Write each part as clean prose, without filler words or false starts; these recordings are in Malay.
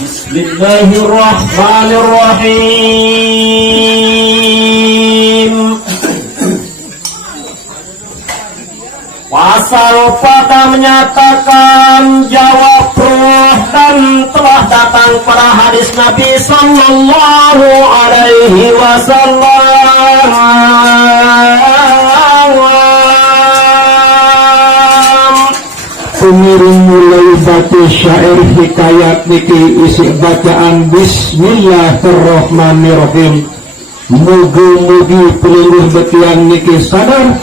Bismillahirrahmanirrahim. Pasal pada menyatakan jawab ruh dan telah datang pada hadis Nabi sallallahu alaihi wasallam. Pengiring mulai baca syair hikayat niki isi bacaan Bismillahirrahmanirrahim. Mugi-mugi peluluh betian niki sadar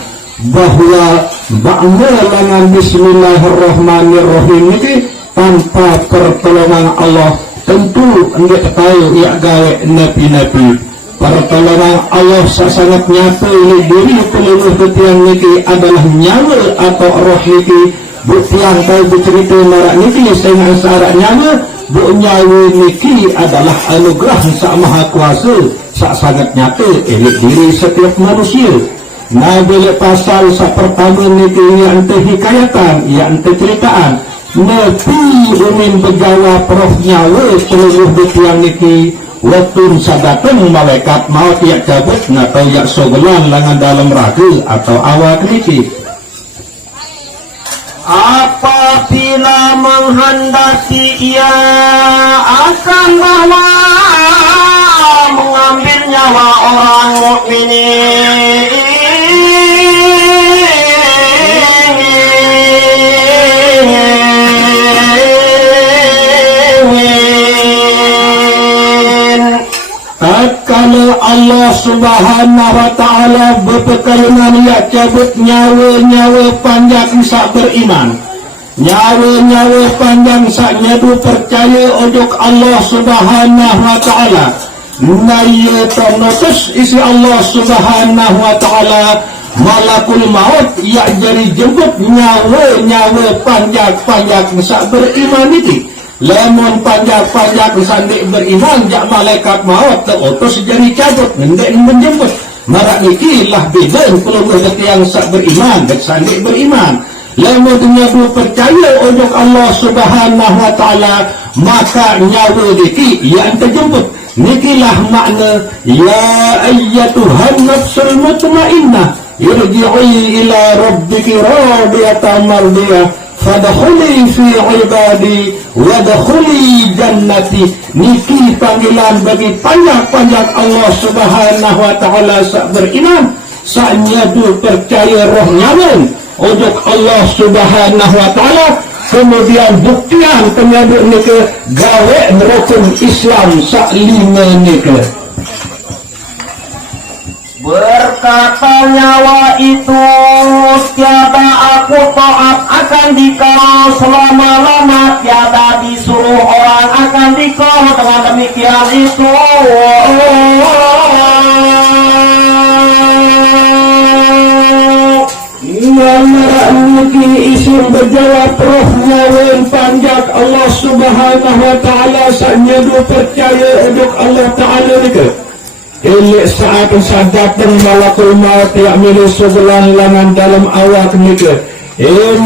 bahwa ba'na langan Bismillahirrahmanirrahim niki tanpa pertolongan Allah tentu enggak tahu ya gawe nabi-nabi. Pertolongan Allah sangat nyata ini diri peluluh betian niki adalah nyawa atau roh niki. Buktian tahu bercerita marak niki sehingga searah nyawa bu nyawa niki adalah anugerah Sang Maha Kuasa sangat nyata elik diri setiap manusia. Nah bila pasal pertama niki yang hikayatan yang ceritaan Nabi umin berjawab roh nyawa seluruh buktian niki waktu sadatang malaikat maut yang cabut atau yang sogelan langan dalam raga atau awak niki. Apabila menghendaki ia akan bawa mengambil nyawa orang mukminin. Kalau Allah Subhanahu wa ta'ala berperkainan ya cabut nyawa-nyawa panjang sak beriman, nyawa-nyawa panjang sak nyadu percaya ojok Allah Subhanahu wa ta'ala. Naya ternotus isi Allah Subhanahu wa ta'ala malakul maut ya jadi jemput nyawa-nyawa panjang-panjang sak beriman itu. Lemon panjang-panjang sandik beriman jak malaikat maut terutus jadi cabut ngendek menjemput. Marak nikilah beda peluluh yang sak beriman dan sandik beriman. Lemon dunia percaya ojok Allah Subhanahu wa ta'ala maka nyawa niki yang terjemput. Nikilah makna ya ayyatuhan nafsul mutmainnah irji'i ila rabbiki radiyatan mardiyah fadkhuli fi ibadi wadkhuli jannati. Niki panggilan bagi panjang-panjang Allah Subhanahu wa ta'ala sak beriman sak nyadu percaya roh nyawa ojok Allah Subhanahu wa ta'ala. Kemudian buktian penyaduk niki gawe rukun Islam sak lima niki. Berkata nyawa itu tiada aku taat akan dikau selama-lama, tiada disuruh orang akan dikau dengan demikian itu. Mungkin isim berjawab roh nyawa panjang Allah Subhanahu wa ta'ala sanyadu percaya untuk Allah ta'ala niki. Ilik saat datang malakul maut yang milik sebelah langan dalam awak niki.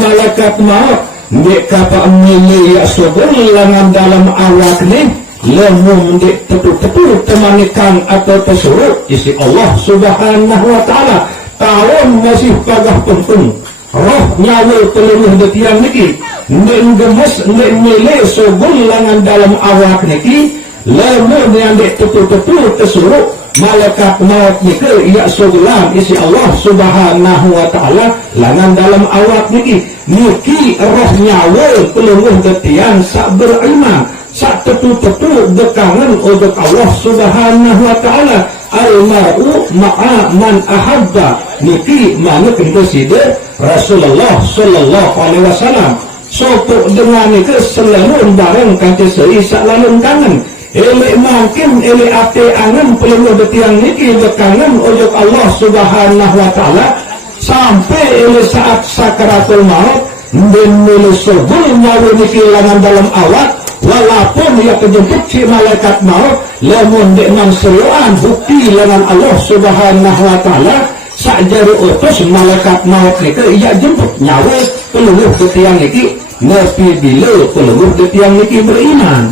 Malaikat maut dik kapa milik ya sebelah langan dalam awak ni. Lemu dik tetu-tetu temanikan atau tersuruh isi Allah Subhanahu wa ta'ala. Tahun masih pagah pentung roh nyawa peluluh detiang niki dik gemes dik milik sebelah langan dalam awak niki. Lemu yang dik tetu-tetu tersuruh malaikat maut niki ya sebelah isi Allah Subhanahu wa ta'ala langan dalam awak niki. Niki roh nyawa peluluh detian sak beriman sak tetu-tetu bekangan untuk Allah Subhanahu wa ta'ala. Al-mar'u ma'a man ahabba. Niki mana kentoside Rasulullah sallallahu alaihi wasallam sopuk dengan niki selalu bareng kanti seisa lalun kangen. Ele makin ele ate angan peluluh betiang niki bekangan ojok Allah Subhanahu wa ta'ala sampai ele saat sakaratul maut dan mulu sebul nyawa niki langan dalam awak walaupun ia kejemput si malaikat maut lamun dekman seriuan bukti langan Allah Subhanahu wa ta'ala sakjari utus malaikat maut niki ia jemput nyawa peluluh betiang niki. Nabi bila peluluh betiang niki beriman.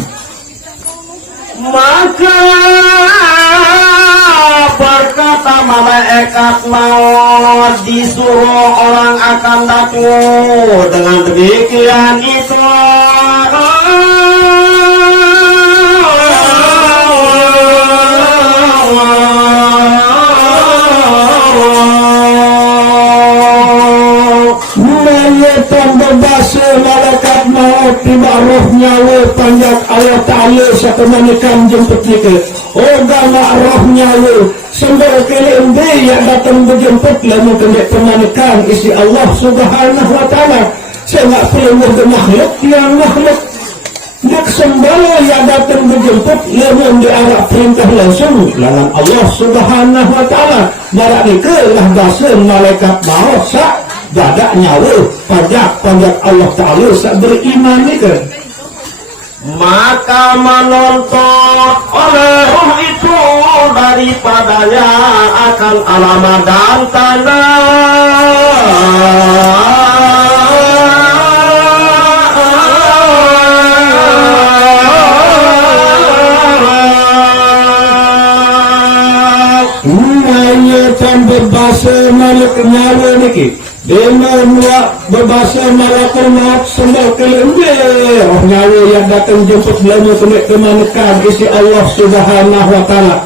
Maka berkata malaikat maut, disuruh orang akan takut. Dengan demikian itu berbahasa malaikat maut tiba roh nyawa panjang Allah Ta'ala satu menekan jemput kita. Ogama roh nyawa sembel kelim yang datang berjemput lalu kena pemanikan isi Allah Subhanahu Wa Ta'ala. Saya tak perlu bermakhluk yang makhluk nak sembala yang datang berjemput lalu diarah perintah langsung lawan Allah Subhanahu Wa Ta'ala. Barak ni kelah bahasa malaikat maut sak dadak nyawa pajak Allah Ta'ala sak beriman ni ke. Maka menuntut oleh roh itu daripadanya akan alamat dan tanda. Berbahasa malak nyawa niki dengan berbahasa malakul maut sembah kelembe roh nyawa yang datang jemput lalu ke manakan isi Allah Subhanahu Wa Ta'ala.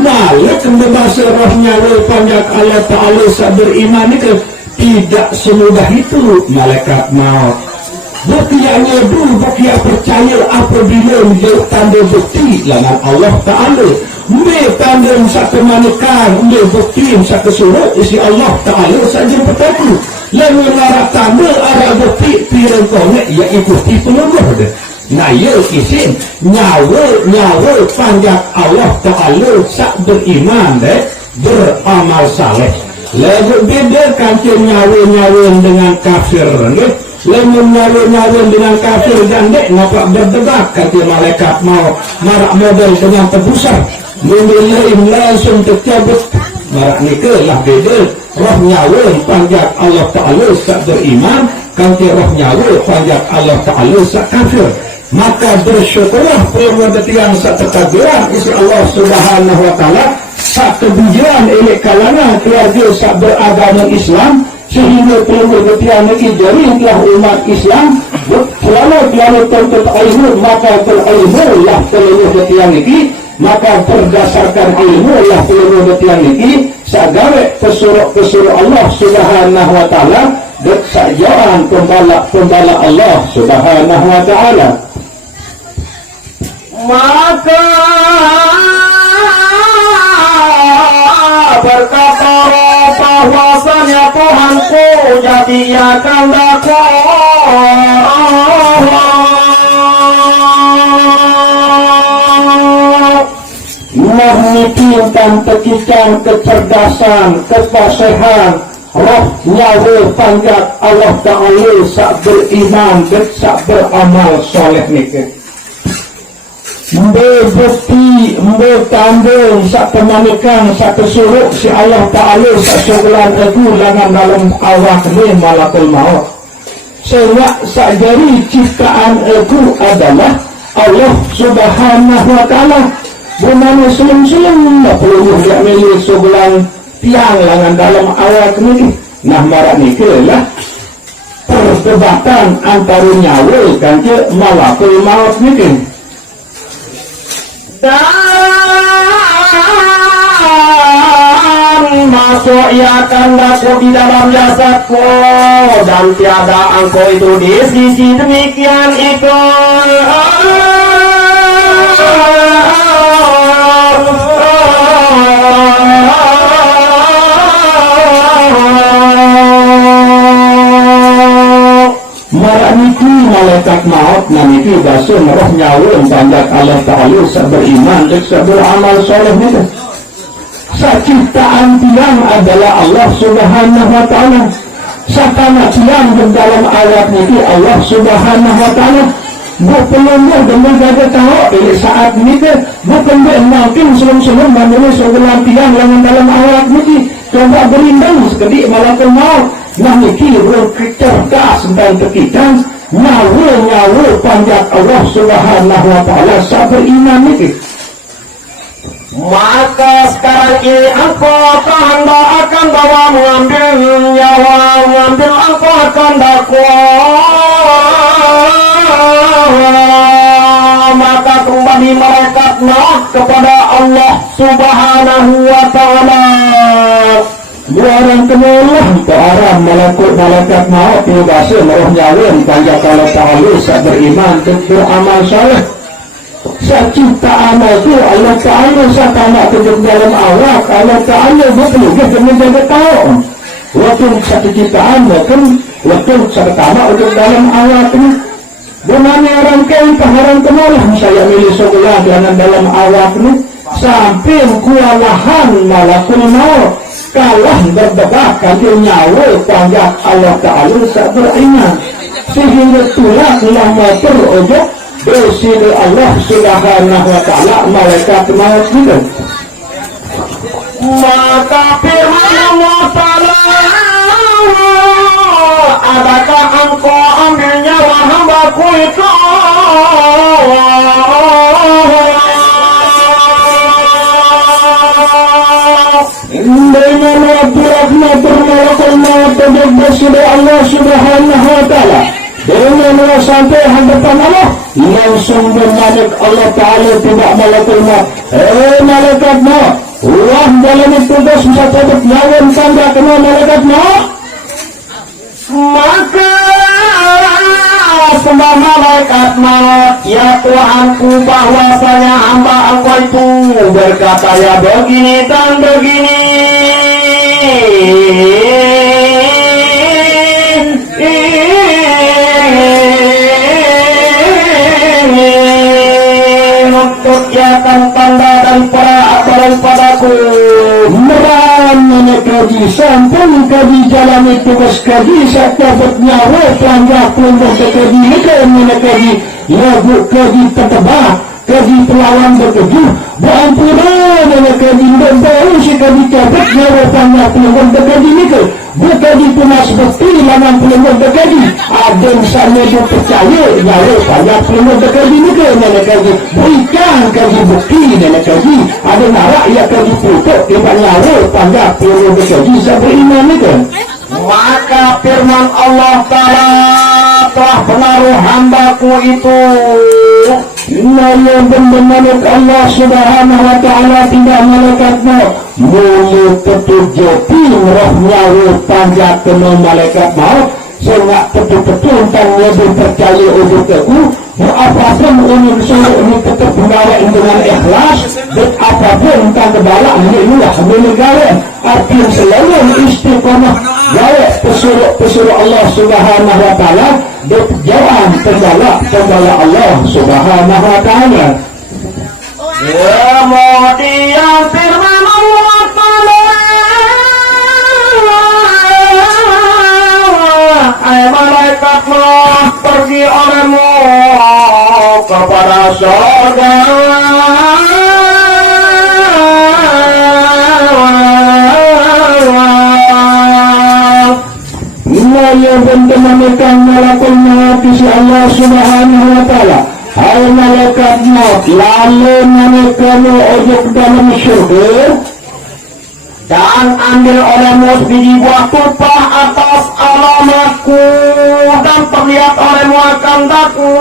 Malak berbahasa roh nyawa panjang Allah Ta'ala sak beriman niki tidak semudah itu malaikat maut. Bukti yang nyadu, bukti yang percaya apabila menjauh tanda bukti lawan Allah Ta'ala. Mbe tandem satu manukan, mbe bukti satu suruh isi Allah Ta'ala saja bertaku. Lalu arah tanda arah bukti pirang konek ia ikuti peluruh deh. Nah ia isin nyawa panjang Allah Ta'ala sak beriman deh, beramal saleh. Lalu bedakan nyawa dengan kafir deh. Lalu nyawa dengan kafir dan dek nampak berdebat kata malaikat mau marak model dengan tebusan. Memilih langsung tercabut marak nikelah beda roh nyawa panjang Allah Ta'ala sak beriman kanti roh nyawa panjang Allah Ta'ala sak kafir. Maka bersyukurlah perbuatan yang sak terkabiran isi Allah Subhanahu Wa Ta'ala sak kebijakan elek kalangan keluarga sak beragama Islam sehingga perbuatan lagi jari telah umat Islam selalu tuntut ilmu maka berilmu lah perbuatan lagi. Maka berdasarkan ilmu lah perbuatan ini sagawe pesuruh Allah Subhanahu Wa Ta'ala dan sajaran pembala Allah Subhanahu Wa Ta'ala. Maka berkata bahwasanya Tuhanku jadi akan memikirkan kekikan kecerdasan kefasihan roh nyawa panjang Allah Ta'ala sak beriman dan sak beramal soleh nikah bukti tandung sak pemanikan sak kesuruh si Allah Ta'ala sak syukuran itu langan dalam awak ni malakul maut. Sebab sak jari ciptaan itu adalah Allah Subhanahu Wa Ta'ala. Bumana selim-selim tak perlu dia milik sebelah tiang langan dalam awak ni. Nah marak ni lah perdebatan antara nyawa dan ke malakul maut ni. Dan masuk ia akan daku di dalam jasadku dan tiada engkau itu di sisi demikian itu. Maraniki malaikat maut naniki bahasa roh nyawa panjang Allah Ta'ala beriman dan beramal soleh itu. Ciptaan tiang adalah Allah Subhanahu Wa Ta'ala. Sakana tiang dalam ayat ini Allah Subhanahu Wa Ta'ala. Bukan dengan jaga tahu ini saat ini bukan mungkin sebelum menulis sebulan tiang dalam ayat ini coba berindang sekali malaikat maut. Nah ini bercerdas dan kekitan nyawa panjang Allah Subhanahu Wa Ta'ala sabar iman ini Maka sekarang ini engkau tanda akan bawa mengambil nyawa, mengambil engkau akan dakwah. Maka kembali malaikat kepada Allah Subhanahu wa ta'ala. Orang kemulah orang malaikat maut tiba roh nyawin panjang kalau ta'ala saat beriman beramal saleh. Saat cinta amal itu Allah Ta'ala saat anak tujuh dalam awak Allah Ta'ala betul dia menjaga tahu waktu satu cintaan bahkan waktu satu tamak untuk dalam awak ini bagaimana orang kain orang kemulah saya milih sekolah dengan dalam awak ini sampai kualahan malakul maut kalah berdebat kantil nyawa panjang Allah Ta'ala saat beriman sehingga itulah lama terojok dosi Allah Subhanahu wa ta'ala malaikat maut itu. Maka firman Allah Ta'ala, adakah engkau ambil nyawa hambaku itu? Dengan Abdurrahman malaikat maut dosi Allah Subhanahu wa ta'ala dengan sampai hadapan Allah langsung bermalik Allah Ta'ala tidak malaikat maut malaikat maut Allah dalam tugas bisa tetap nyawa tanda kena malaikat maut Maka sembah malaikat maut, ya Tuhanku bahwasanya hamba engkau itu berkata ya begini dan begini. Menuntutkan tanda daripada merana kaji sampun kaji jalani tugas kaji saat dapat nyawa pelanggar pelanggar kaji ini kaji lagu kaji tertebak kaji pelawan berkeju berampunan dengan kaji dan baru si kaji dapat nyawa pelanggar pelanggar kaji ini ke bukaji punas bukti laman pelanggar kaji ada misalnya dia percaya nyawa pelanggar pelanggar kaji ini ke kaji berikan kaji bukti dengan kaji ada narak ya kaji putuk tiba nyawa pelanggar pelanggar kaji sampai iman ini ke maka firman Allah Ta'ala telah menaruh hambaku itu. Inna yang benar Allah Subhanahu wa ta'ala tidak malaikat maut mulut petujuti roh nyawa panjat kena malaikat maut sehingga betul-betul tanya dipercaya untuk aku apapun ini tetap mengawa dengan ikhlas dan apapun tak kebalak inilah menegara arti selalu istiqamah gawe pesuruh Allah Subhanahu wa ta'ala dan jawab pembala Allah Subhanahu wa ta'ala. Kemudian firman Allah Ta'ala, hai malaikat maut, pergi olehmu kepada surga. Yang mentemankan malaikat maut isi Allah Subhanahu wa ta'ala hai malaikat maut lalu mereka ojok dalam syurga dan ambil olehmu sebiji buah tumpah atas alamatku dan terlihat olehmu akan daku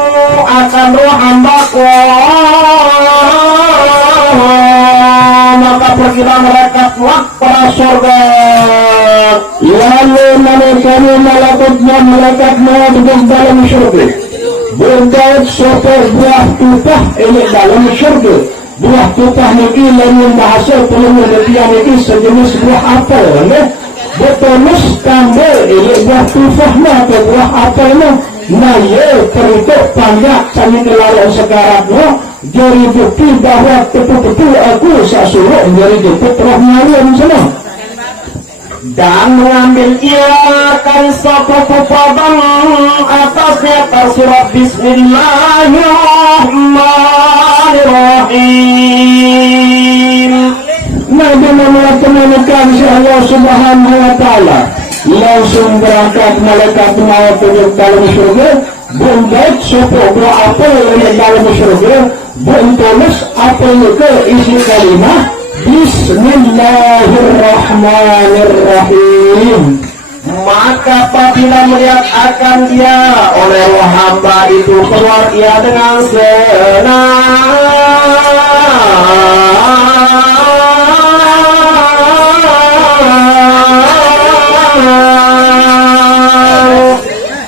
akan roh hambaku maka pergilah mereka keluar pada surga. Lalu malaikat maut di dalam syurga berkait sopir buah tumpah ini dalam syurga buah tumpah ini lain bahasa penelitian ini sejenis buah apel bertulis tambah ini buah tumpah atau buah apel nah ya teritok panjang kami kelalauan sekarang jadi bukti bahwa betul-betul aku sasuruh jadi jemput roh nyawa di sana dan mengambil ia akan satu kupadan atasnya tersurat Bismillahirrahmanirrahim. Nah dengan menemukan si Allah Subhanahu wa ta'ala langsung berangkat malaikat maut ke dalam surga Bundait supo berapa yang dalam surga, buntulis apa ke isi kalimah Bismillahirrahmanirrahim. Maka apabila melihat akan dia oleh hamba itu keluar ia dengan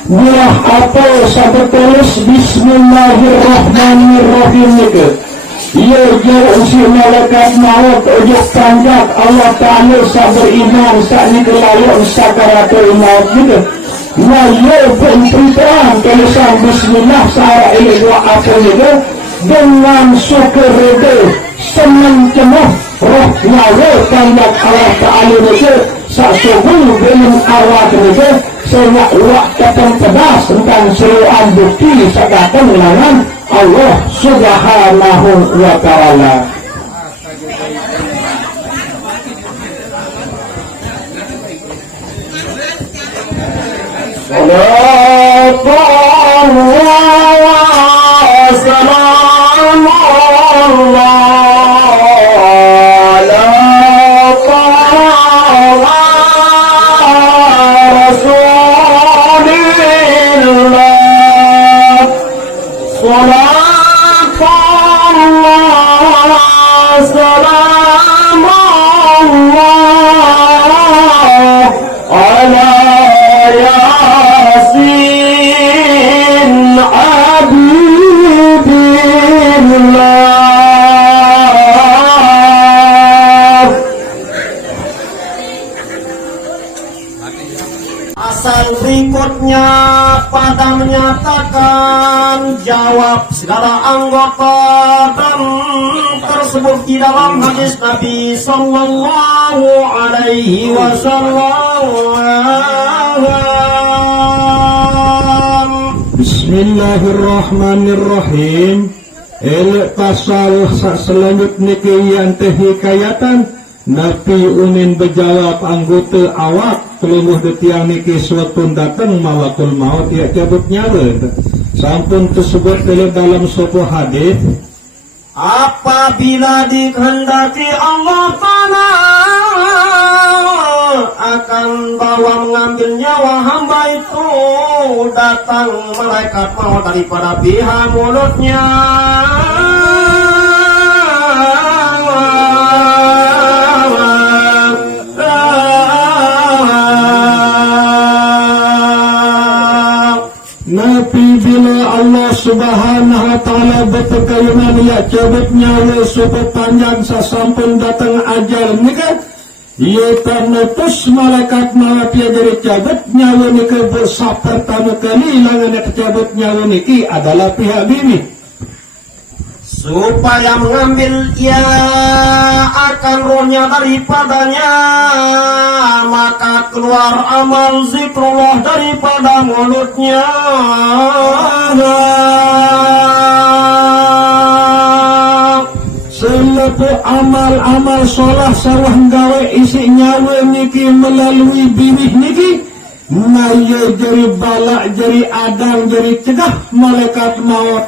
Buah apa sahabat tulis Bismillahirrahmanirrahim itu. Ia jauh si malaikat maut ujung panjang Allah Ta'ala sabar iman saat ni kelayaan sakaratul maut gitu. Nah ia pun perintah tulisan Bismillah searah ini dua apa itu dengan syukur itu senang cemuh roh nyawa panjang Allah Ta'ala itu saat subuh dengan awak itu sehingga waktu pedas tentang seluruh bukti sakatan ulangan Allah Subhanahu wa ta'ala. Asal berikutnya pada menyatakan jawab segala anggota dan tersebut di dalam hadis Nabi Sallallahu Alaihi Wasallam. Bismillahirrahmanirrahim. Pasal selanjutnya yang hikayatan Nabi unin berjawab anggota awak kelumuh detiang niki suatu datang malakul maut ia cabut nyawa sampun tersebut dalam suatu hadis apabila dikehendaki Allah Ta'ala akan bawa mengambil nyawa hamba itu datang malaikat maut daripada pihak mulutnya Nabi bila Allah Subhanahu wa ta'ala berperkayunan ia cabut nyawa supaya panjang sasampun datang ajal ni kan ia tak nutus malaikat maut ia jadi cabut nyawa ni ke bersab pertama kali langan yang cabut nyawa ni adalah pihak bibi supaya mengambil ia akan rohnya daripadanya maka keluar amal zikrullah daripada mulutnya selepas amal-amal solah sawah gawe isi nyawa niki melalui bibih niki naya jari balak jari adang jari cegah malaikat maut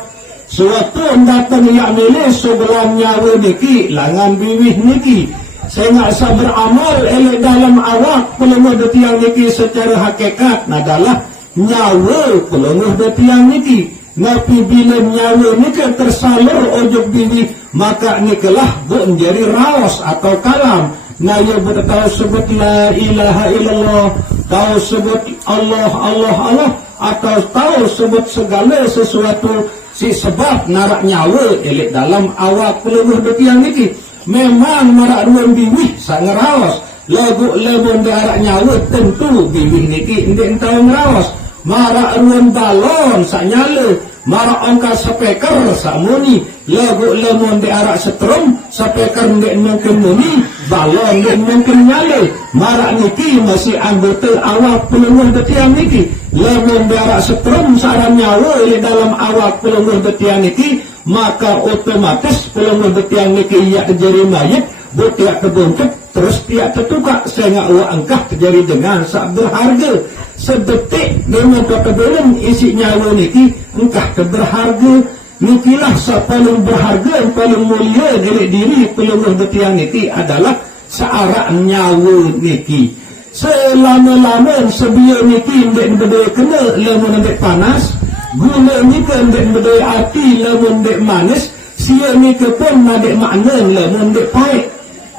suatu datang yang milih sebelah nyawa niki langan bibih niki saya nak sabar amal elok dalam awak pelunguh detiang niki secara hakikat adalah nyawa pelunguh detiang niki napi bila nyawa niki tersalur ojok bibih maka nikelah menjadi rawas atau kalam naya bertahu sebut la ilaha illallah tahu sebut Allah Allah Allah atau tahu sebut segala sesuatu si sebab narak nyawa elik dalam awak pelunguh detiang niki memang marak ruang bibih sangat rawas lagu lebon darak nyawa tentu bibih niki ndek tahu ngerawas marak ruang balon sak nyala marak angka speaker sak muni lagu lebon darak setrum speaker ndek mungkin muni balon ndek mungkin nyala marak niki masih anggota awak pelunguh detiang niki lebon darak setrum saran nyawa di dalam awak pelunguh detiang niki maka otomatis pelunguh detiang niki ia jadi mayat buat kebungkit terus tiap tertukar saya ngak angkah terjadi dengan sak berharga sedetik dengan kata belum isi nyawa niki engkah berharga nikilah sak paling berharga paling mulia dari diri peluluh betiang niki adalah searak nyawa niki selama-lama sebiar niki ndek berdaya kena lamun ndek panas guna niki ndek berdaya hati lamun ndek manis sia niki pun ndek makna lamun ndek pahit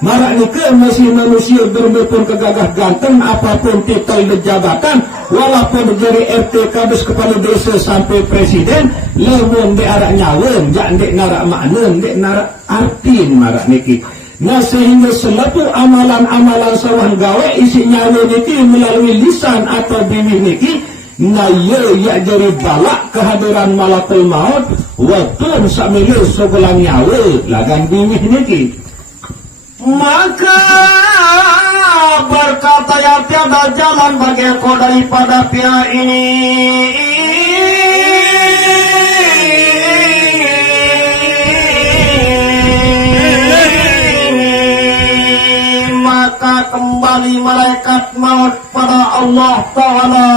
marak niki masih manusia bermepun kegagah ganteng apapun titel dan jabatan walaupun dari RT kadus kepala desa sampai presiden lamun ndek arak nyawa jak ndek narak makna ndek narak arti marak niki. Nah sehingga selaku amalan-amalan sawah gawe isi nyawa niki melalui lisan atau bibir niki nah ya jadi balak kehadiran malakul maut waktu sambil sebulan nyawa lagan bibir niki maka berkata yang tiada jalan bagi kau daripada pihak ini maka kembali malaikat maut pada Allah Ta'ala.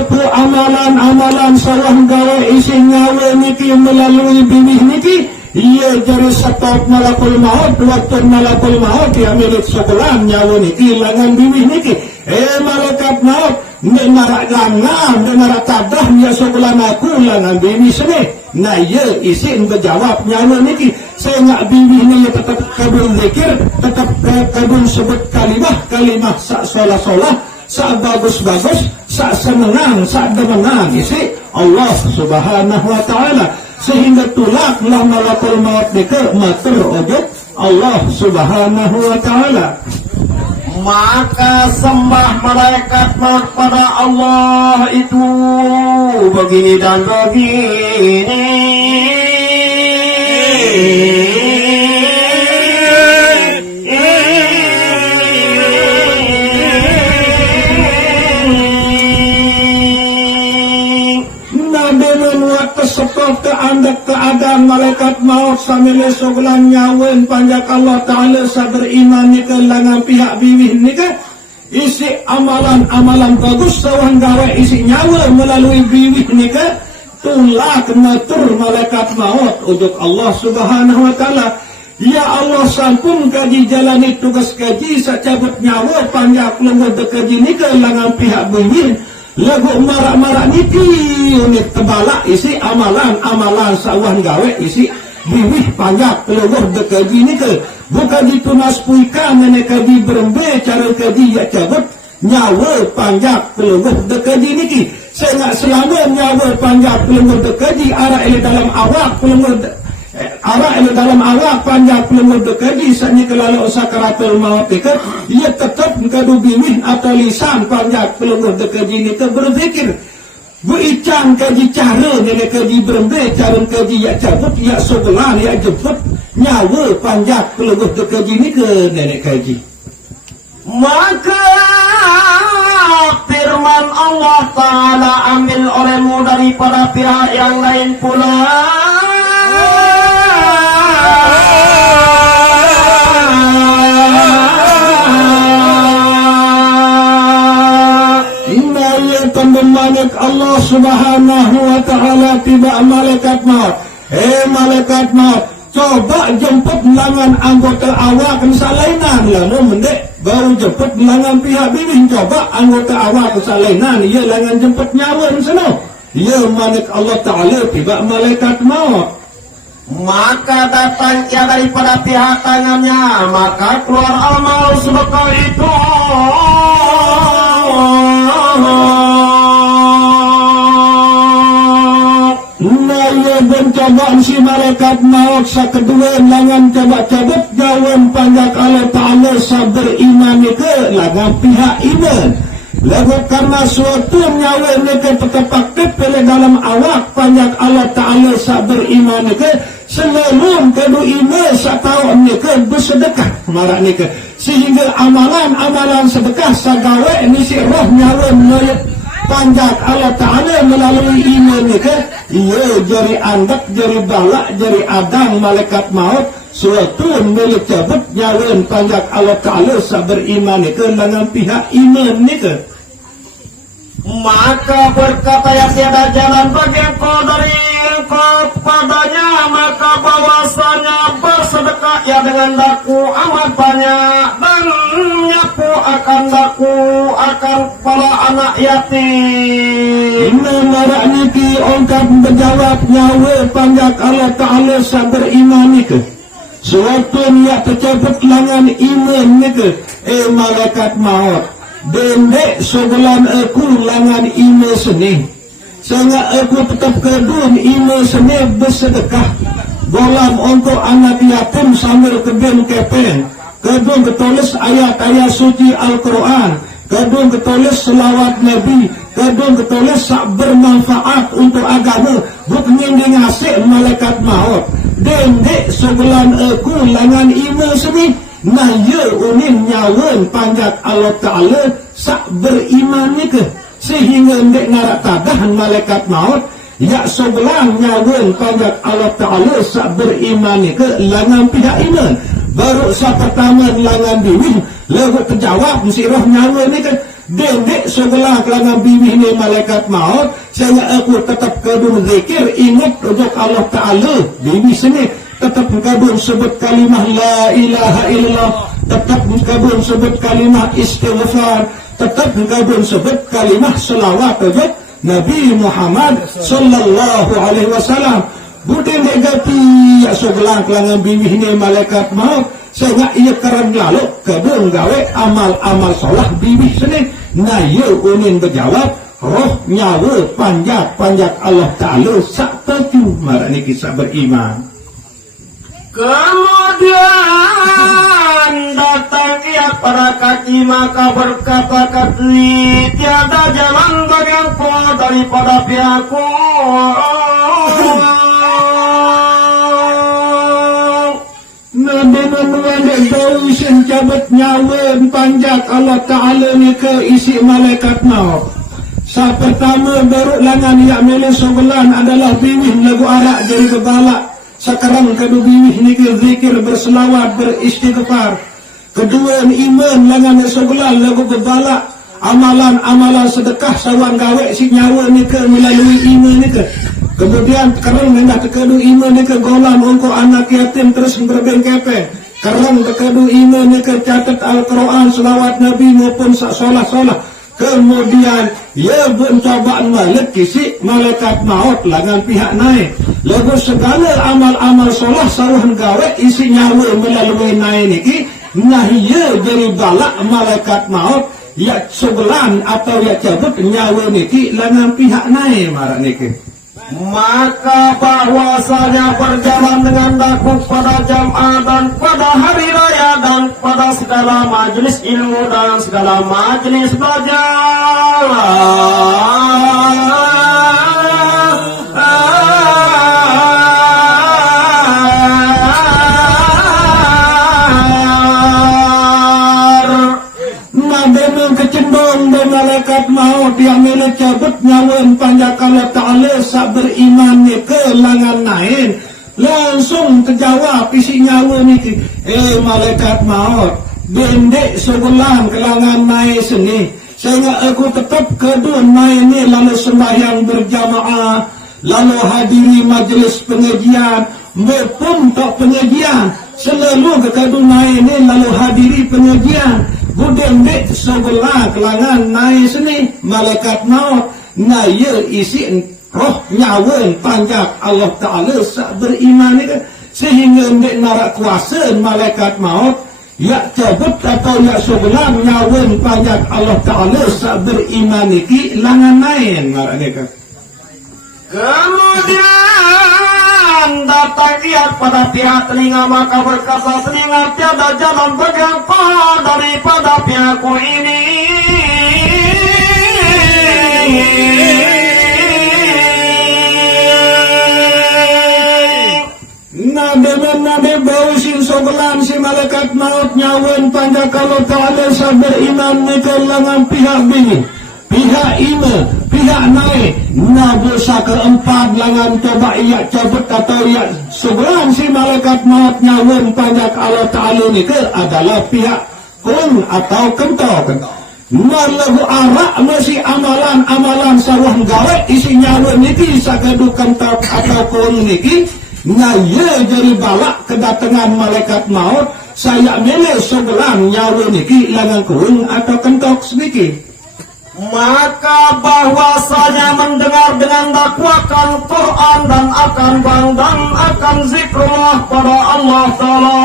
Itu amalan-amalan sawah gawe isi nyawa niki melalui bibir niki ia jadi stop malakul maut waktu malakul maut ya milik sekolah nyawa niki langan bibir niki malaikat maut menarak langan menarak tadah ya sekolah aku langan bibir sini nah ia isi berjawab nyawa niki saya nak bibir ni tetap kabul zikir tetap kabul sebut kalimah sak solah-solah sak bagus-bagus sak senang sak demenang isi Allah Subhanahu wa Ta'ala sehingga tulaklah malakul maut dika matur ojok Allah Subhanahu wa Ta'ala maka sembah malaikat maut pada Allah itu begini dan begini sebab keadaan malaikat maut sambil sebulan nyawa panjak Allah Ta'ala beriman ni ke langan pihak bibih ni ke isi amalan-amalan bagus sawan gawe isi nyawa melalui bibih ni ke tulak matur malaikat maut untuk Allah Subhanahu wa Ta'ala ya Allah sampun kaji jalani tugas kaji sacabut nyawa panjak lembut kaji ni ke langan pihak bibih lagu marak-marak niki unit tebalak isi amalan-amalan sawan gawe isi bibih panjak leluh dekaji ni ke bukan ditunas puikan nenek kaji berembe cara kaji ya cabut nyawa panjak leluh dekaji niki saya nak selama nyawa panjak leluh dekaji arah ini dalam awak leluh arah ini dalam awak panjak leluh dekaji sani kelalu sakaratul maut dekat ia tetap kadu bibih atau lisan panjak leluh dekaji ni ke berzikir buicang kaji cara nenek kaji berembe cara kaji ya cabut ya sebelah ya jemput nyawa panjak leluh dekaji ni ke nenek kaji maka firman Allah Ta'ala ambil olehmu daripada pihak yang lain pula Malaikat Allah Subhanahu wa Ta'ala tiba malaikat maut malaikat maut coba jemput langan anggota awak kesalainan lalu mendek bau jemput langan pihak bibih coba anggota awak kesalainan ia langan jemput nyawa sana ia malaikat Allah Ta'ala tiba malaikat maut maka datang ia daripada pihak tangannya maka keluar amal sedekah itu cobaan si malaikat maut kedua langan coba cabut gawan panjak Allah Ta'ala beriman ke langan pihak iman lagu karena suatu nyawa mereka tetap aktif dalam awak panjak Allah Ta'ala beriman ke selalu kedua iman satau mereka bersedekah marak mereka sehingga amalan-amalan sedekah sagawe misi roh nyawa melayat panjak Allah Ta'ala melalui iman mereka ia jari andak, jari balak, jari adang malaikat maut suatu milik cabut nyawen panjak Allah Ta'ala beriman ke langan pihak iman ni ke. Maka berkata yang tiada jalan bagi engkau dari engkau padanya, maka bahwasanya bersedekah ya dengan daku amat banyak, dan nyapu akan daku akan para anak yatim. Inna marak niki ongkap berjawab nyawa panjak Allah Ta'ala beriman ni ke. Suatu niat tercabut langan iman ni ke. Malaikat maut dendek sebulan aku langan ime seni. Sangat aku tetap kedun ime seni bersedekah. Golam untuk anak yatim sambil kedun kepeng. Kedun ketulis ayat-ayat suci Al-Quran. Kedun ketulis selawat Nabi. Kedun ketulis sak bermanfaat untuk agama. Bukan ngasih malaikat maut. Dendek sebulan aku langan ime seni. Nah ya unin nyawan panjat Allah Ta'ala sak beriman ni ke. Sehingga ndek narak tadah malaikat maut ya sebelang nyawan panjat Allah Ta'ala sak beriman ni ke langan pihak iman. Baru sa pertama langan biwih lagu terjawab mesti roh nyawa ni ke. Dendek sebelah langan biwih ni malaikat maut. Saya aku tetap kedun zikir ingat untuk Allah Ta'ala biwih sini. Tetap kabun sebut kalimah la ilaha illallah, tetap kabun sebut kalimah istighfar, tetap kabun sebut kalimah selawat kepada Nabi Muhammad sallallahu alaihi wasallam. Budin negati ya sebelah kelangan biwih ni malaikat maut sehingga ia kerana lalu kabun gawe amal-amal solah biwih sini. Nah ia unin berjawab roh nyawa panjat Allah Ta'ala sak tetu marah ni kisah beriman. Kemudian datang ia para kaki maka berkata kaki tiada jalan bagi engkau daripada pihakku. Nabi menuan bau sencabat nyawa panjat Allah Ta'ala ni ke isi malaikat maut. Sa pertama baru langan yang milih sebulan adalah biwih lagu arak jadi kebalak. Sekarang kedua biwih ni ke zikir berselawat beristighfar. Kedua iman langan sebulan lagu kebalak. Amalan-amalan sedekah sawan gawe si nyawa ni ke melalui iman ni ke. Kemudian kerang hendak kedua iman ni ke golam untuk anak yatim terus berbengkepe. Kerang kedua iman ni ke catat Al-Quran selawat Nabi maupun solah-solah. Kemudian ia mencobaan malik kisi malaikat maut langan pihak naik. Lalu segala amal-amal solah sawan gawe isi nyawa melalui naik niki. Nah ia jadi balak malaikat maut ya sebelan atau ya cabut nyawa niki langan pihak naik marah niki. Maka bahwasanya berjalan dengan daku pada Jum'at dan pada hari raya dan pada segala majelis ilmu dan segala majelis belajar. Malaikat maut yang milik cabut nyawa panjak Allah Ta'ala sak beriman ni ke langan nain langsung terjawab isi nyawa ni malaikat maut bendek sebulan ke langan nain seni sehingga aku tetap kedun nain ni lalu sembahyang berjamaah lalu hadiri majlis pengajian maupun tak pengajian selalu ke kedun nain ni lalu hadiri pengajian. Budem dek sebelah kelangan naik sini malaikat maut na ya isi roh nyawa panjak Allah Ta'ala sak beriman ni sehingga dek narak kuasa malaikat maut ya cabut atau ya sebelah nyawa panjak Allah Ta'ala sak beriman ni langan naik narak ni kan. Kemudian datang ia pada pihak telinga maka berkata telinga tiada jalan bagi engkau daripada pihakku ini. Nabi bau sin sobelan si malaikat maut nyawan panjak Allah Ta'ala sabar iman ni ke langan pihak bini. pihak ima, pihak naik. Nah dosa keempat langan coba ia cabut atau ia sebelah si malaikat maut nyawun panjak Allah Ta'ala ni ke adalah pihak kun atau kentok. Malahu arak masih amalan sarwah gawe isi nyawun niki sakadu kentok atau kun niki ngaya jadi balak kedatangan malaikat maut saya milih sebelah nyawun niki langan kun atau kentok sedikit. Maka bahwasanya mendengar dengan dakwakan Quran dan akan bangdang akan zikrullah pada Allah Ta'ala.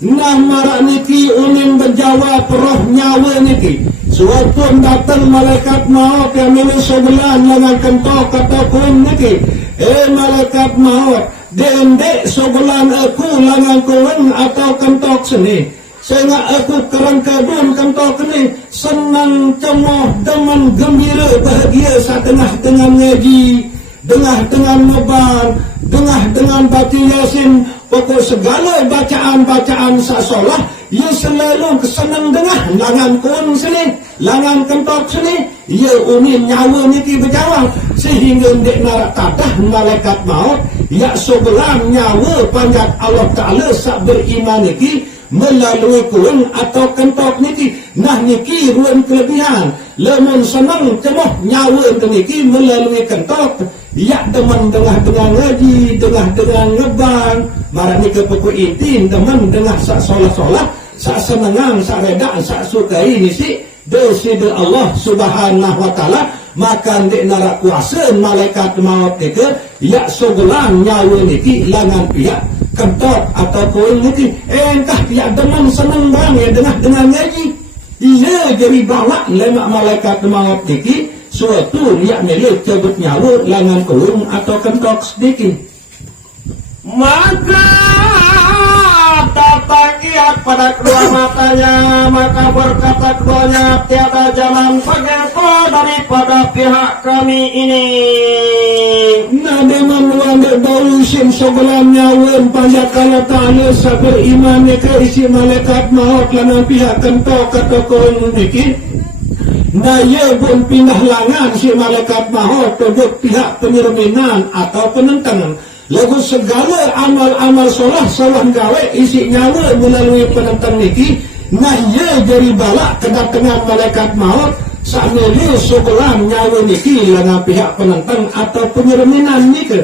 Nah marak niki unin berjawab roh nyawa niki. Suatu datang malaikat maut yang milih sebelah dengan kentok ataupun niki. Malaikat maut dendek sebelah aku langan kurang atau kentok seni. Sehingga aku kerang kabun kentok ni senang cemoh dengan gembira bahagia saat tengah dengan ngaji, tengah dengan ngebang, tengah dengan baca yasin. Pokok segala bacaan-bacaan sasolah ia selalu kesenang dengar langan kun sini, langan kentok sini. Ia umin nyawa niki berjawab sehingga dek narak kadah malaikat maut ya sebelah nyawa panjat Allah Ta'ala sak beriman niki melalui kun atau kentok niki. Nah niki ruang kelebihan lemon senang cemoh nyawa niki melalui kentok ya teman dengan ngaji, dengan ngebang marah ni ke pokok itin teman dengan sak solah-solah sak senangan, sak redaan, sak sukai ni si desida Allah Subhanahu wa Ta'ala. Maka dek narak kuasa malaikat maut niki ya sebelah nyawa niki langan pihak kentok atau koin niki entah pihak teman senang bang ya dengan ngaji ia jadi balak lemak malaikat maut niki suatu dia milik cabut nyawa langan koin atau kentok sedikit. Maka tatap ia pada kedua matanya, maka berkata keduanya tiada jalan bagiku daripada pihak kami ini. Nah dengan wanda bau sim sebelah nyawa panjat Allah Ta'ala sabar iman ke isi malaikat maut langan pihak kentok atau koin dikit. Nah ia pun pindah langan si malaikat maut tujuh pihak penyerminan atau penentangan. Lagu segala amal-amal solah gawe isi nyawa melalui penentang niki. Nah ia jadi balak kedatangan malaikat maut sambil sebelah nyawa niki langan pihak penentang atau penyerminan niki.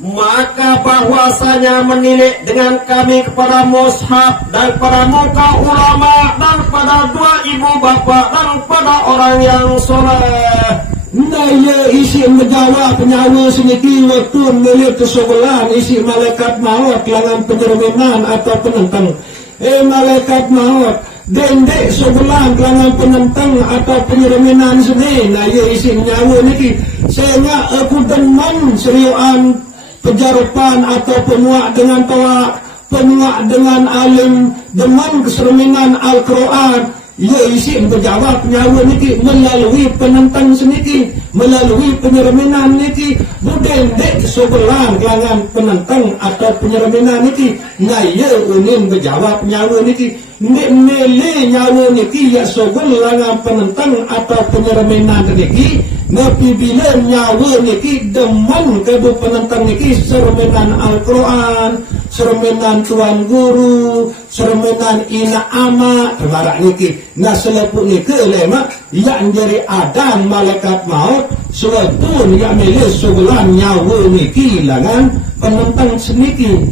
Maka bahwasanya menilik dengan kami kepada mushaf dan pada muka ulama dan pada dua ibu bapa dan pada orang yang soleh. Nah ia isi menjawab nyawa seniki waktu milik kesebelah isi malaikat maut langan penyerminan atau penentang. Malaikat maut dendek sebelah langan penentang atau penyerminan sini. Nah ia isi nyawa niki sehingga aku demen seriuan pejarupan atau pemuak dengan tawa, pemuak dengan alim, demen keserminan Al-Quran. Ia isi berjawab nyawa niki melalui penentang seniki, melalui penyerminan niki. Budendek sebelah langan penentang atau penyerminan niki. Nah ia unin berjawab nyawa niki mele nyawa niki ya sebelah langan penentang atau penyerminan niki. Nabi bila nyawa niki demen kedu penentang niki serminan Al-Quran, serminan Tuan Guru, serminan Ina Ama barak niki. Nah selepuk niki lemak yang jadi Adam malaikat maut suatu yang milik sebelah nyawa niki langan penentang seniki.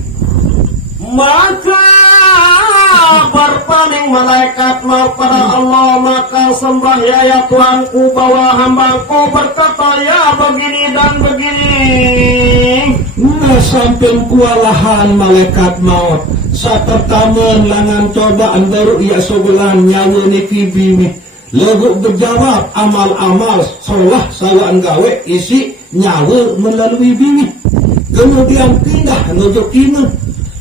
Maka berpaling malaikat maut pada Allah, maka sembah ya Tuhanku bahwa hambaku berkata ya begini dan begini. Nah sampai kualahan malaikat maut saat pertama langan cobaan baru ia sebelah nyawa niki bimi lagu berjawab amal-amal solah sawaan gawe isi nyawa melalui bimi. Kemudian pindah menuju kini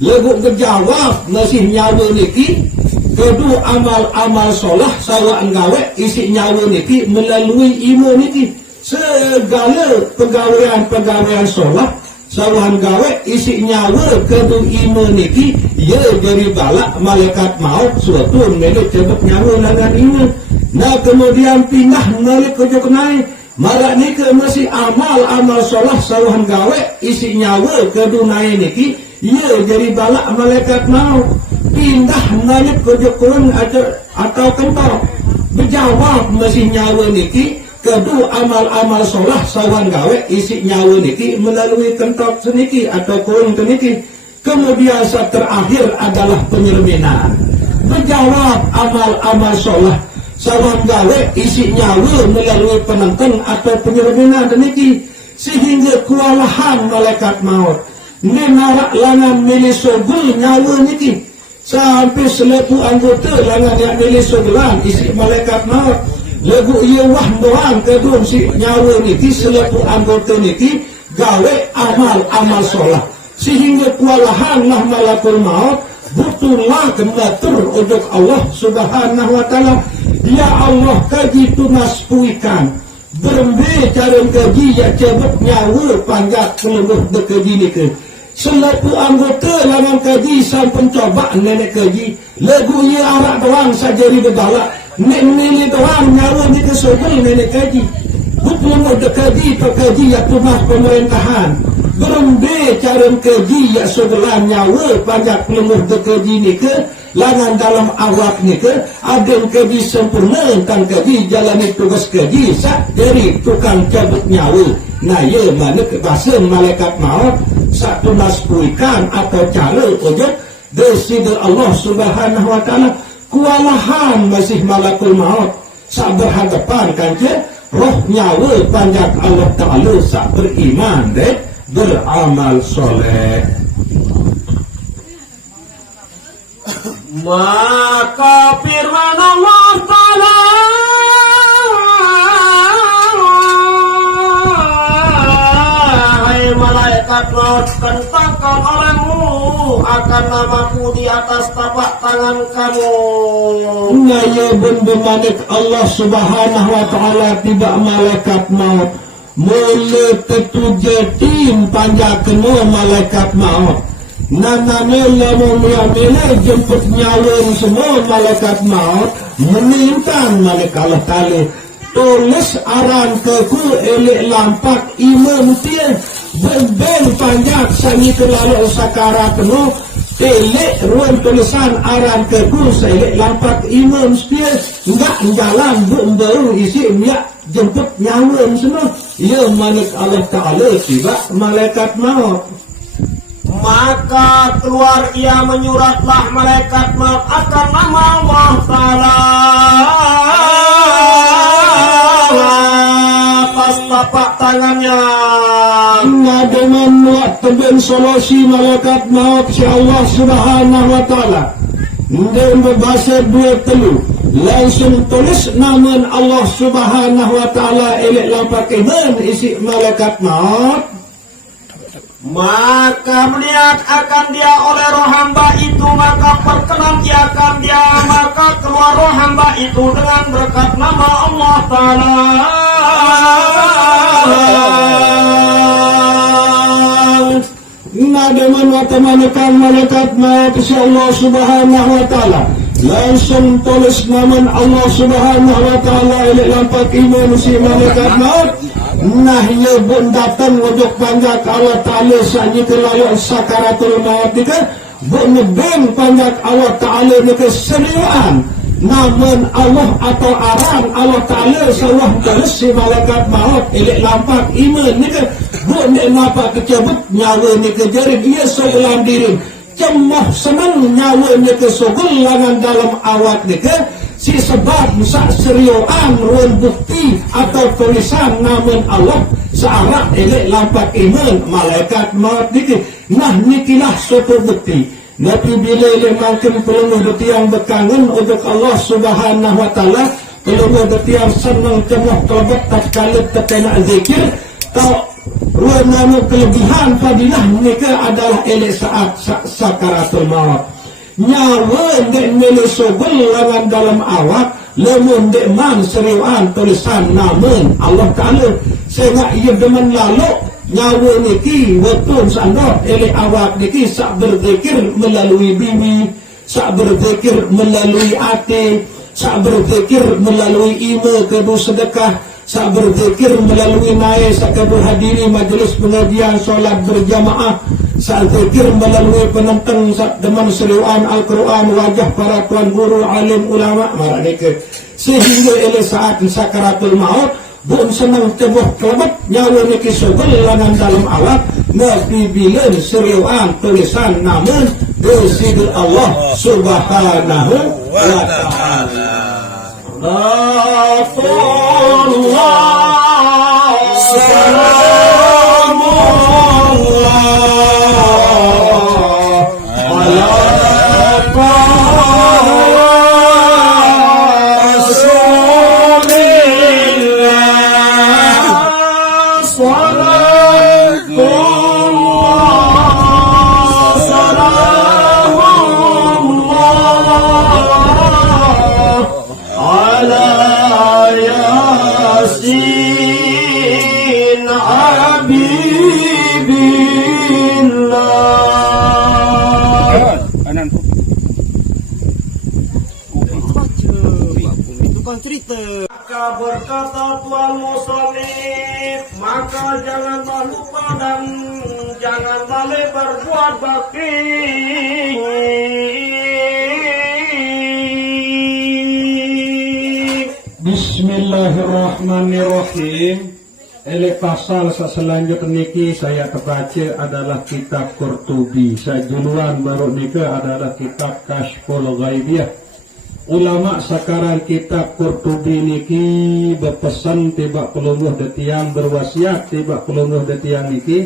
lagu berjawab masih nyawa niki kedua amal-amal solah sawaan gawe isi nyawa niki melalui ilmu niki. Segala pegawaian solah sawan gawe isi nyawa kedua ilmu niki ia jadi balak malaikat maut suatu milik cepat nyawa langan ini. Nah kemudian pindah balik ke jokenai marak ni ke masih amal solah sawahan gawe isi nyawa ke dunia niki ia jadi balak malaikat maut pindah balik ke jokenai atau kentor berjawab masih nyawa niki kedua amal solah sawahan gawe isi nyawa niki melalui kentor seniki atau kurung seniki. Kemudian saat terakhir adalah penyerminan berjawab amal solah sawan gawe isi nyawa melalui penonton atau penyerminan demikian sehingga kewalahan malaikat maut ini narak langan milih sogul nyawa niki sampai selepu anggota langan yang milih sogulan isi malaikat maut lagu ia wah doang kedua si nyawa niki selepu anggota niki gawe amal solah sehingga kewalahan lah malakul maut butuhlah kendatur untuk Allah subhanahu wa ta'ala. Ya Allah kaji tunas puikan berembe cara kaji ya cebut nyawa panjat kelembut dekaji ni ke selaku anggota langan kaji sampun coba nenek kaji lagu ia arak doang sajari bedalak nenek doang nyawa ni ke sobel nenek kaji butuh dekaji to kaji ya tunas pemerintahan berembe cara kaji ya sobelan nyawa panjat kelembut dekaji ni ke langan dalam awak ni ke ada kaji sempurna tentang kaji jalani tugas kaji sak dari tukang cabut nyawa nah ya mana bahasa malaikat maut satu naspuikan atau cara ujud desider Allah subhanahu wa ta'ala kewalahan masih malakul maut sak berhadapan kan je roh nyawa panjat Allah ta'ala sak beriman deh beramal soleh. Maka firman Allah Ta'ala hai malaikat maut kentakan olehmu akan namaku di atas tapak tangan kamu. Ngaya bemanik Allah subhanahu wa ta'ala tidak malaikat maut mula tetuja tim panjakenmu malaikat maut nanane lamun mila jemput nyawa semua malaikat maut menintang malaikat Allah Ta'ala tulis aran keku elek lampak imam tia ben panjat sangi kelalu sakarat no elek ruang tulisan aran keku elek lampak imam tia enggak jalan baru isi miak jemput nyawa semua ya malaikat Allah Ta'ala tiba malaikat maut. Maka keluar ia menyuratlah malaikat maut akan nama Allah Ta'ala atas tapak tangannya. Dengan muat teben solusi malaikat maut si Allah subhanahu wa ta'ala dan berbahasa dua telu langsung tulis nama Allah subhanahu wa ta'ala elek lampak iman isi malaikat maut. Maka melihat akan dia oleh roh hamba itu maka perkenan ia akan dia maka keluar roh hamba itu dengan berkat nama Allah Ta'ala. Dengan watamanikan malaikat maut si Allah subhanahu wa ta'ala langsung tulis nama Allah subhanahu wa ta'ala elek lampak iman si malaikat maut. Nah ya bun datang wujud panjat Allah Ta'ala sanyi kelalu sakaratul maut nika bun nebeng panjat Allah Ta'ala nika seriuan namun Allah atau aran Allah Ta'ala sawah terus si malaikat maut elek lampak iman nika bun nampak kecebut nyawa nika jari dia sebelah diri cemoh senang nyawa nika sogul langan dalam awak nika si sebab sak seriuan ruang bukti atau tulisan namun Allah searah elek lampak iman malaikat maut niki nah nikilah suatu bukti Nabi bila ele makin pelunguh detiang bekangan untuk Allah subhanahu wa ta'ala pelunguh detiang senang cemoh kelebet tak kalit ketena zikir tau ruang namun kelebihan fadilah nika adalah elek saat sakaratul maut nyawa dek mele sobel langan dalam awak lemun dek man seriuan tulisan namun Allah Ta'ala sehingga ia demen lalu nyawa niki wetun sandot ele awak niki sak berzikir melalui bumi, sak berzikir melalui hati, sak berzikir melalui ima kedu sedekah, sak berzikir melalui naik sak kedu hadiri majlis pengajian solat berjamaah, sak berzikir melalui penentang sak deman seriuan Al-Quran wajah para tuan guru alim ulama maranike sehingga ele saat sakaratul maut bun senang tebuh kelebat nyawa niki sugul langan dalam awak nabi bilen seriuan tulisan namun bersidul Allah subhanahu wa ta'ala. Maka berkata Tuan Musonif, maka janganlah lupa dan janganlah berbuat bakti. Bismillahirrahmanirrahim. Ele pasal selanjutnya niki saya terbaca adalah kitab Qurtubi. Sajuluan baru nika adalah kitab Kashful Ghaibiyah. Ulama sekarang kitab Qurtubi niki berpesan tiba pelungguh detiang berwasiat tiba pelungguh detiang niki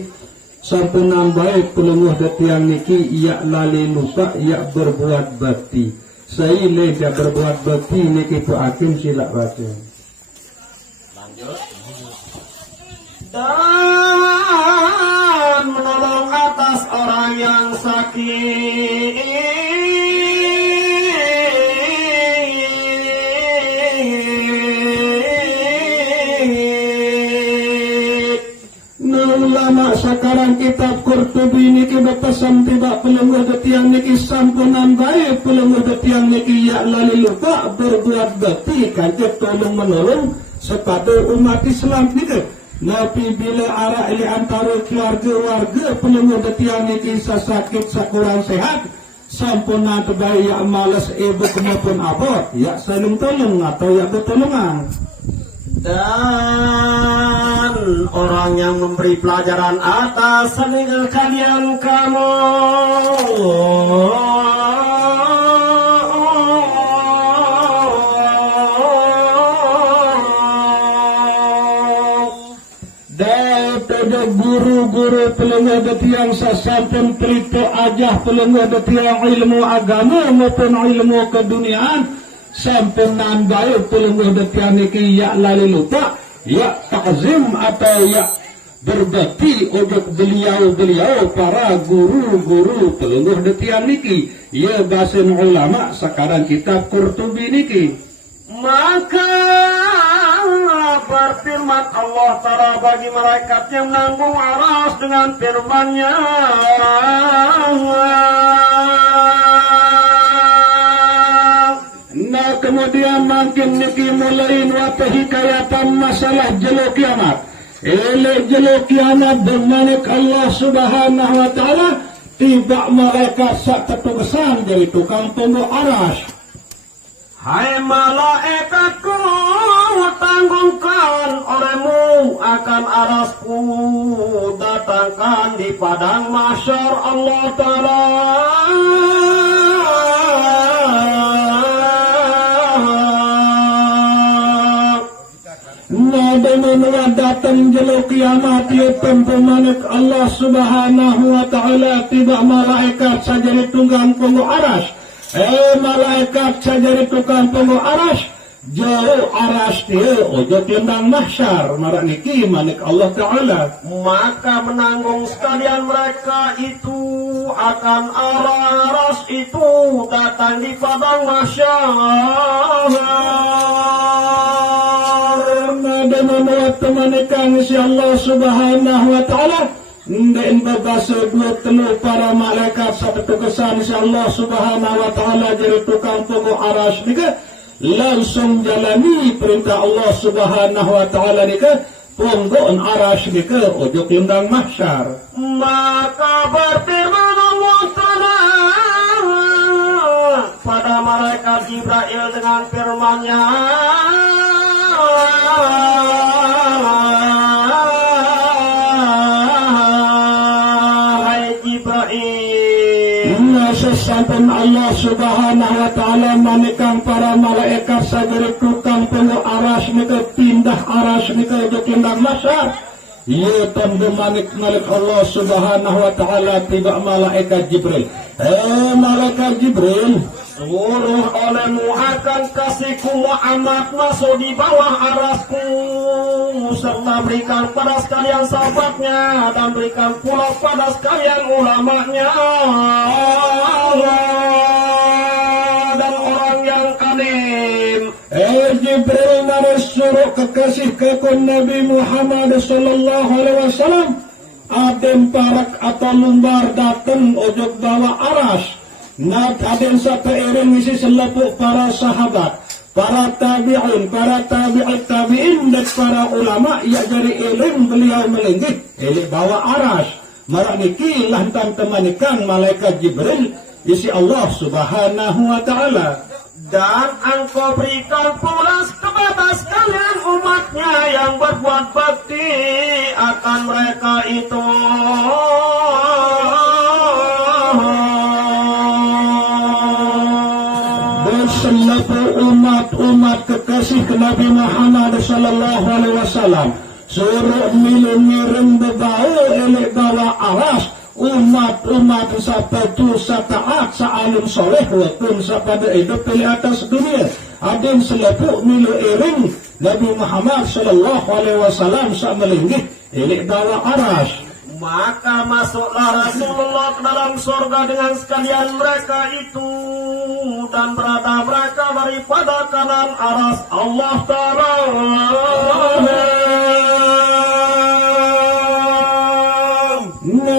sampunan baik pelungguh detiang niki ia lali lupa ia berbuat bakti. Saya lega berbuat bakti niki Pak Hakim sila baca. Lanjut. Dan menolong atas orang yang sakit. Ulama sekarang kitab Qurtubi niki berpesan tiba pelungguh detiang niki sampunan baik pelungguh detiang niki ya lali lupa berbuat bakti kanjeng tolong menolong kepada umat Islam niki. Nabi bila arah ili antara keluarga-warga pelungguh detiang niki sakit sakurang sehat sampunan terbaik ya malas ibu maupun abot ya saling tolong atau ya bertolongan. Dan orang yang memberi pelajaran atas meninggal kalian kamu daripada guru-guru pelungguh detiang sasampun terito ajah pelungguh detiang ilmu agama maupun ilmu keduniaan sampun nandai pelungguh detiang niki ya lali lupa ya takzim atau ya berbakti untuk beliau-beliau para guru-guru pelungguh detiang niki ya bahasan ulama sekarang kitab Qurtubi niki. maka berfirman Allah Ta'ala bagi malaikat yang menanggung aras dengan firman-Nya. Nah kemudian makin niki mulai wata hikayatan masalah jelo kiamat. Ele jelo kiamat bermanik Allah Subhanahu wa ta'ala tiba malaikat sak ketugasan dari tukang tunggu aras. Hai malaikatku, tanggungkan olehmu akan arasku, datangkan di padang mahsyar Allah Ta'ala. Dengan datang jelo kiamat ya pemanik Allah Subhanahu wa ta'ala tiba malaikat saja ditunggang tunggu aras. Malaikat saja tukang tunggu aras jauh aras dia ojo tendang mahsyar marak niki manik Allah Ta'ala. Maka menanggung sekalian mereka itu akan aras itu datang di padang mahsyar. Dan membuat temanikan si Allah Subhanahu wa taala ndek babasa dua telu para malaikat satu kesan si Allah Subhanahu wa taala jadi tukang tunggu arash nika langsung jalani perintah Allah Subhanahu wa taala nika punggoon arash nika ojo lembang mahsyar. Maka berfirman Allah Ta'ala pada malaikat Jibril dengan firman-Nya, hai Jibril, sampai Allah Subhanahu wa taala manikang para malaikat sagere tukang penggo arash nika pindah arash nika ojo lembang mahsyar. Ia tambah malik Allah Subhanahu wa taala tiba malaikat Jibril. Malaikat Jibril, suruh olehmu akan kasihku Muhammad masuk di bawah arasku, serta berikan pada sekalian sahabatnya dan berikan pula pada sekalian ulamanya dan orang yang alim. Jibril naris suruh kekasih kekun Nabi Muhammad sallallahu alaihi wasallam adem parak atau lumbar datang ojok bawa arash. Nak adem satu iring isi selepuk para sahabat, para tabi'in, para tabi'in dan para ulama ia dari iring beliau melinggih ilik bawa arash. Marak niki lantan temanikan malaikat Jibril isi Allah Subhanahu wa taala. Dan engkau berikan pula kepada sekalian umatnya yang berbuat bakti akan mereka itu. Berselaku umat kekasih ke Nabi Muhammad sallallahu alaihi wasallam suruh milu-miring bebau elek bawa aras umat sapatu sataat sa'alim soleh walaupun sapada hidup di atas dunia adin selepuk milu iring Nabi Muhammad sallallahu alaihi wasallam sa'melinggih elek bawa aras. Maka masuklah Rasulullah ke dalam surga dengan sekalian mereka itu, dan berada mereka daripada kanan aras Allah Ta'ala.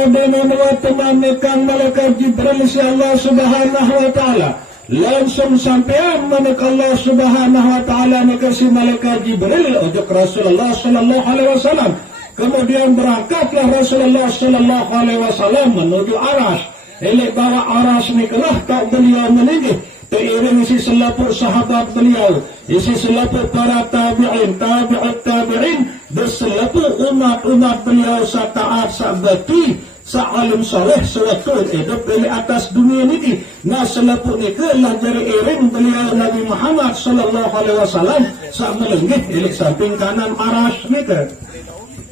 Dengan temanikan malaikat Jibril si Allah Subhanahu wa taala langsung sampai manik Allah Subhanahu wa taala nekasi malaikat Jibril ojok Rasulullah sallallahu alaihi wasallam. Kemudian berangkatlah Rasulullah sallallahu alaihi wasallam menuju arash. Elek bawa arash nikalah kau beliau melinggih Teiring isi selaput sahabat beliau, isi selaput para tabi'in, tabi'in, berselaput umat-umat beliau sa'taat, sa'bati, sa'alim soleh, sewaktu hidup di atas dunia ini. Nah selaput ni kelah dari iring beliau Nabi Muhammad sallallahu alaihi wasallam sa'melenggih ilik samping kanan arash ni ke.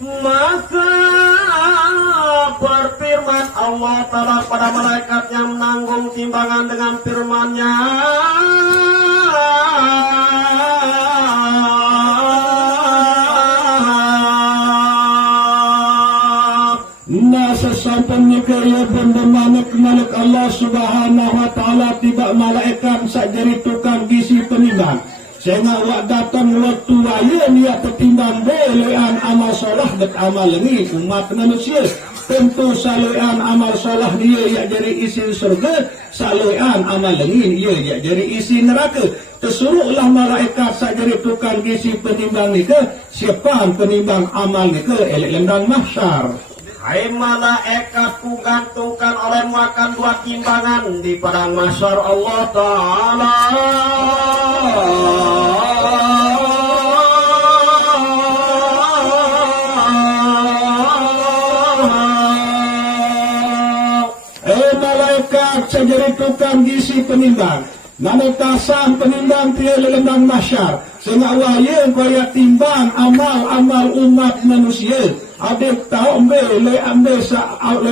Maka berfirman Allah Ta'ala pada malaikat yang menanggung timbangan dengan firman-Nya, nah sesampainya kaya benda-manik Allah Subhanahu wa ta'ala tiba malaikat sakjari tukang gisi penimbang. Sehingga wak datang waktu waya niat petimbang belean amal solah dan amal ini umat manusia. Tentu saluan amal solah dia ia jadi isi surga, saluan amal ini ia jadi isi neraka. Tersuruhlah malaikat sakjari tukang gisi penimbang ni ke, siapa penimbang amal ni ke elek lembang mahsyar. hai malaikat ku gantungkan oleh makan dua timbangan di padang mahsyar Allah Ta'ala. Malaikat sajari tukang gisi penimbang. Manetasan penimbang dia lembang mahsyar. Sehingga waya kaya timbang amal umat manusia. Adik tahu ambil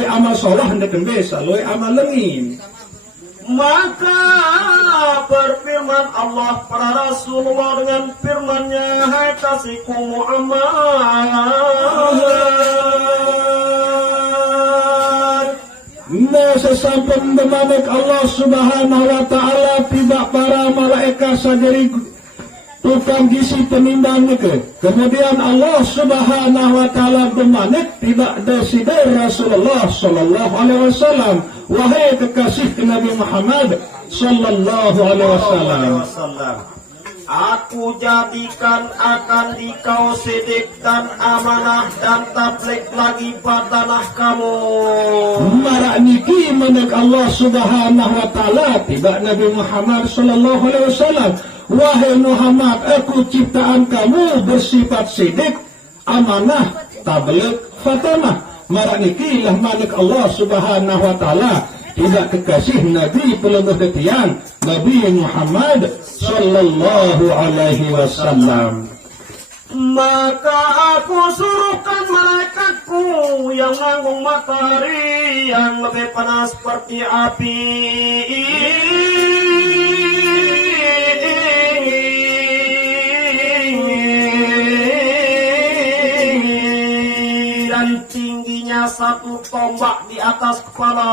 amal solah hendak ambil saloi amal lengin. Maka berfirman Allah pada Rasulullah dengan firman-Nya, hai kasihku Muhammad. Nah sesampai memanik Allah Subhanahu wa ta'ala tiba para malaikat sajari tukang gizi penimbang ke. Kemudian Allah Subhanahu wa taala bermanik tidak desider Rasulullah sallallahu alaihi wasallam, wahai kekasih Nabi Muhammad sallallahu alaihi wasallam, aku jadikan akan dikau sidik dan amanah dan tablik lagi badanah kamu. Marak niki menek Allah Subhanahu wa taala tiba Nabi Muhammad sallallahu alaihi wasallam, wahai Muhammad, aku ciptaan kamu bersifat sidik, amanah, tabligh, fatamah. Marak niki lah manik Allah Subhanahu wa taala tidak kekasih Nabi pelengah ketian Nabi Muhammad sallallahu alaihi wasallam. Maka aku suruhkan malaikatku yang menganggung matahari yang lebih panas seperti api, dan tingginya 1 tombak di atas kepala.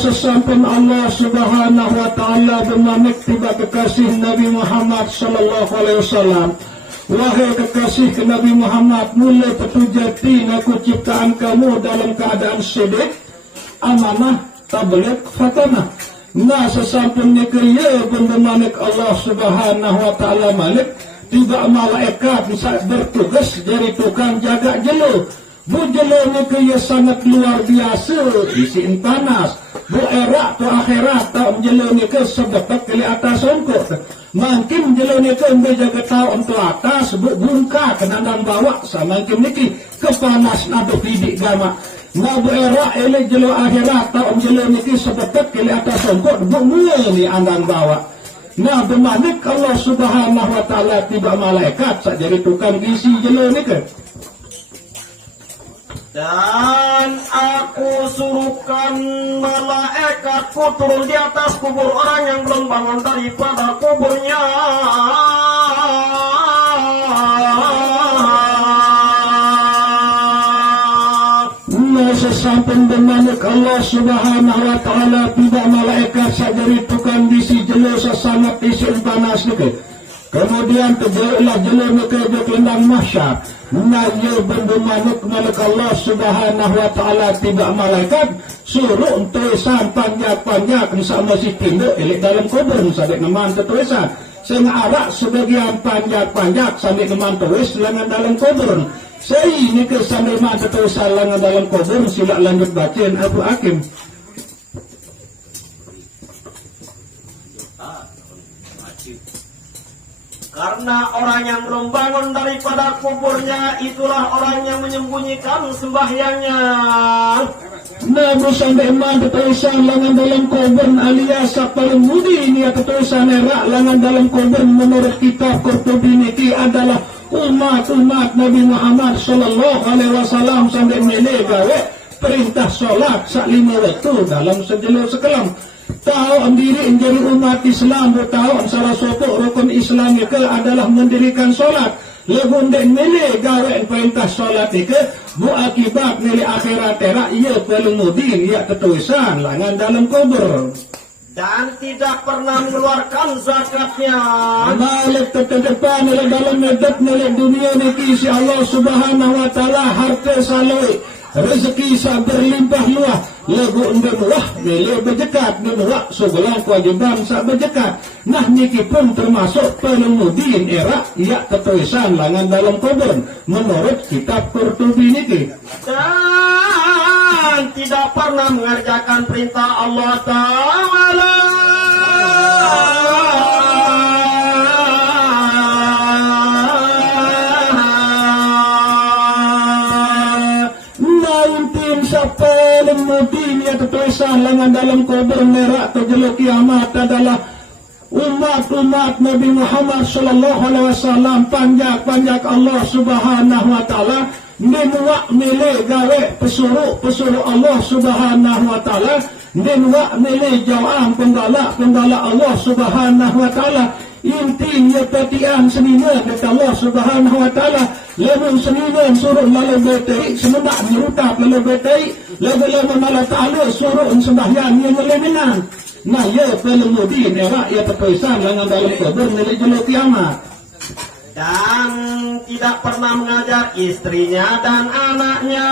Sesampai Allah Subhanahu wa taala bermanik tiba kekasih Nabi Muhammad sallallahu alaihi wasallam, wahai kekasih Nabi Muhammad, mula petujati aku ciptaan kamu dalam keadaan sidik, amanah, tabligh, fatamah. Sesampainya kerja bermanik Allah Subhanahu wa taala malik tiba malaikat bisa bertugas dari tukang jaga jelo. Bu jelonya kaya sangat luar biasa, isiin panas. Bu erak tu akhirat tak jelonya ke sebetak kali atas ongkot. Makin jelonya ke menjaga tahu untuk atas, bu bungka ke nandang bawah sama makin niki kepanas nado pidik gama. Bu erak elek jelo akhirat tak jelonya ke sebetak kali atas ongkot, bu muli andang bawah. Bermanik Allah Subhanahu wa taala tiba malaikat sak jadi tukang gizi jelonya ke. Dan aku suruhkan malaikatku turun di atas kubur orang yang belum bangun daripada kuburnya. Sesampai bermanik Allah Subhanahu wa taala tidak malaikat sadari tukang bisi jelas sangat isi panas juga. Kemudian terjadilah jelas ke kelendang mahsyar. Nanya bermanik malaikat Allah Subhanahu wa taala tidak malaikat suruh tulisan panjang-panjang sama si tinduk elek dalam kubur sampai neman tulisan. Sehingga arak sebagian panjang-panjang sampai neman tulis lengan dalam kubur. Saya ini ke sampai neman tulisan lengan dalam kubur, sila lanjut bacain Abu Hakim. Karena orang yang belum bangun daripada kuburnya, itulah orang yang menyembunyikan sembahyangnya. Nabi sampai iman ketulisan lengan dalam kubur alias paling mudi ini ketulisan erak lengan dalam kubur menurut kitab Qurtubi niki adalah umat Nabi Muhammad sallallahu alaihi wasallam sampai milih gawe perintah solat sak 5 waktu dalam sejelo sekelam. Tahu diri menjadi umat Islam, tahu salah satu rukun Islam itu adalah mendirikan solat. Lebih dan milih gawe perintah solat itu bu akibat milih akhirat terak ia perlu mudin ia ketulisan lengan dalam kubur. Dan tidak pernah mengeluarkan zakatnya. Malik terdepan dalam medap milik dunia ni kisi Allah Subhanahu wa taala harta saloi. Rezeki sa berlimpah luah, lagu undang wah, beli berjekat, wah, sebelah kewajiban sa berjekat. Nah, niki pun termasuk pengemudin era, ia ketulisan lengan dalam kubur, menurut kitab Qurtubi niki. Dan tidak pernah mengerjakan perintah Allah Ta'ala. Paling mudin ya tertulisan lengan dalam kubur merah terjeluk kiamat adalah umat Nabi Muhammad sallallahu alaihi wasallam panjak Allah Subhanahu wa taala menwak milih gawe pesuruh Allah Subhanahu wa taala menwak milih jawab penggala Allah Subhanahu wa taala. Intinya petian seniman dari Allah Subhanahu wa taala. Lamun seniman suruh lalu betai semendak merutap lalu betai lalu malah ta'ala suruh sembahyang yang lebih menang. Nah ya pelemudin era ya tertulisan dengan dalam kubur milik julu kiamat. Dan tidak pernah mengajar istrinya dan anaknya.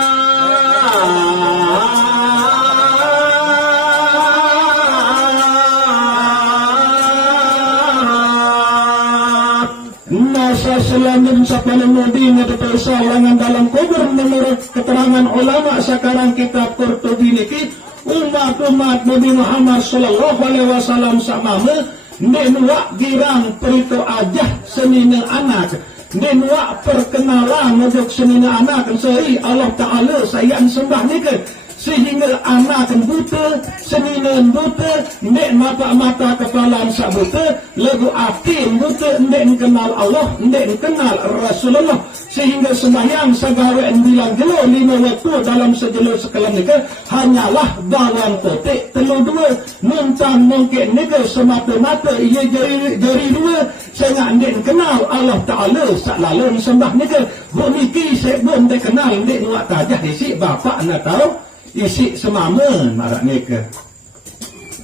Masa selanjutnya pelemudin ya tertulisan dengan dalam kubur menurut keterangan ulama sekarang kitab Qurtubi niki. Umat Nabi Muhammad sallallahu alaihi wasallam samama nenwa girang perito aja senina anak nenwa perkenalan untuk senina anak sehari Allah Ta'ala sayang sembah nika sehingga anak buta senina buta nek mata kepala sabuta lagu atin buta nek kenal Allah nek kenal Rasulullah sehingga sembahyang segala bilang jelo 5 waktu dalam sejelo sekelam nika hanyalah bawang kotek telur dua nuntang mungkin nika semata-mata ia jari dua saya nek kenal Allah Ta'ala saklalu sembah nika buniki sebelum dia kenal nek nuak tajah isi bapak nak tahu isi semamen marak nika.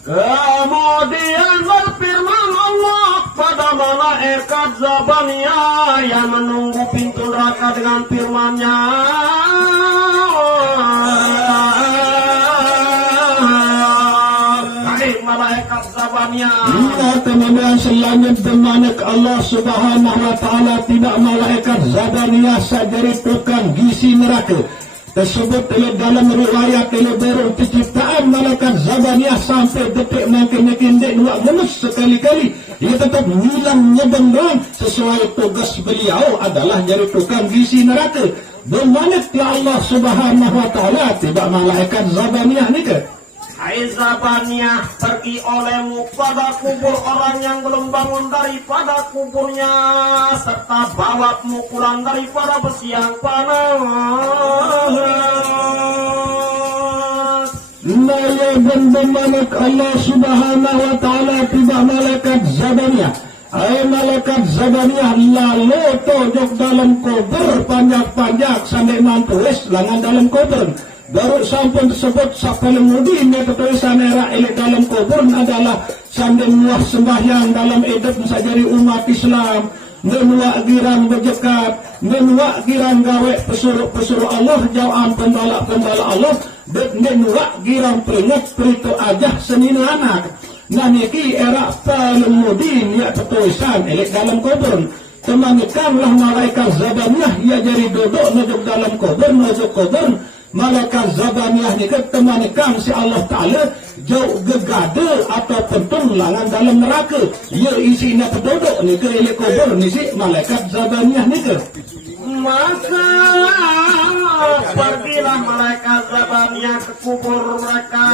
Kemudian berfirman Allah pada malaikat Zabaniyah yang menunggu pintu neraka dengan firman-Nya. Hai malaikat Zabaniyah. Kemudian selanjutnya manik Allah Subhanahu wa Ta'ala tidak malaikat Zabaniyah sajari tukang gisi neraka. Tersebut dalam riwayat baru penciptaan malaikat Zabaniyah sampai detik makin dua gemes sekali-kali ia tetap ngilang nyebendong sesuai tugas beliau adalah jadi tukang gisi neraka. Bermanaklah Allah Subhanahu wa Ta'ala tidak malaikat Zabaniyah ni ke? Hai Zabaniyah, pergi olehmu pada kubur orang yang belum bangun daripada kuburnya, serta bawamu pulang daripada bersiang panas. Naya dan bermanak Allah Subhanahu wa Ta'ala tiba malaikat Zabaniyah. Hai malaikat Zabaniyah lalu tojok dalam kubur panjak-panjak sampai mantuis langan dalam kubur. Baru sampun tersebut sapalemudin yang tertulisan era elik dalam kubur adalah sambil muah sembahyang dalam hidup sajari umat Islam menuak girang berjekat menuak girang gawe pesuruh Allah jawab pembala Allah menuak girang peringat perito aja senina anak. Nah niki era palemudin yang tertulisan elik dalam kubur. Temanikanlah malaikat Zabaniyah ia jadi duduk nujuk dalam kubur nujuk kubur. Malaikat Zabaniyah ni ketemanikan si Allah Ta'ala jauh gegada atau pentung langan dalam neraka. Ya isi nak penduduk ni ke ilik kubur ni si malaikat Zabaniyah ni ke. Maka pergilah malaikat Zabaniyah ke kubur mereka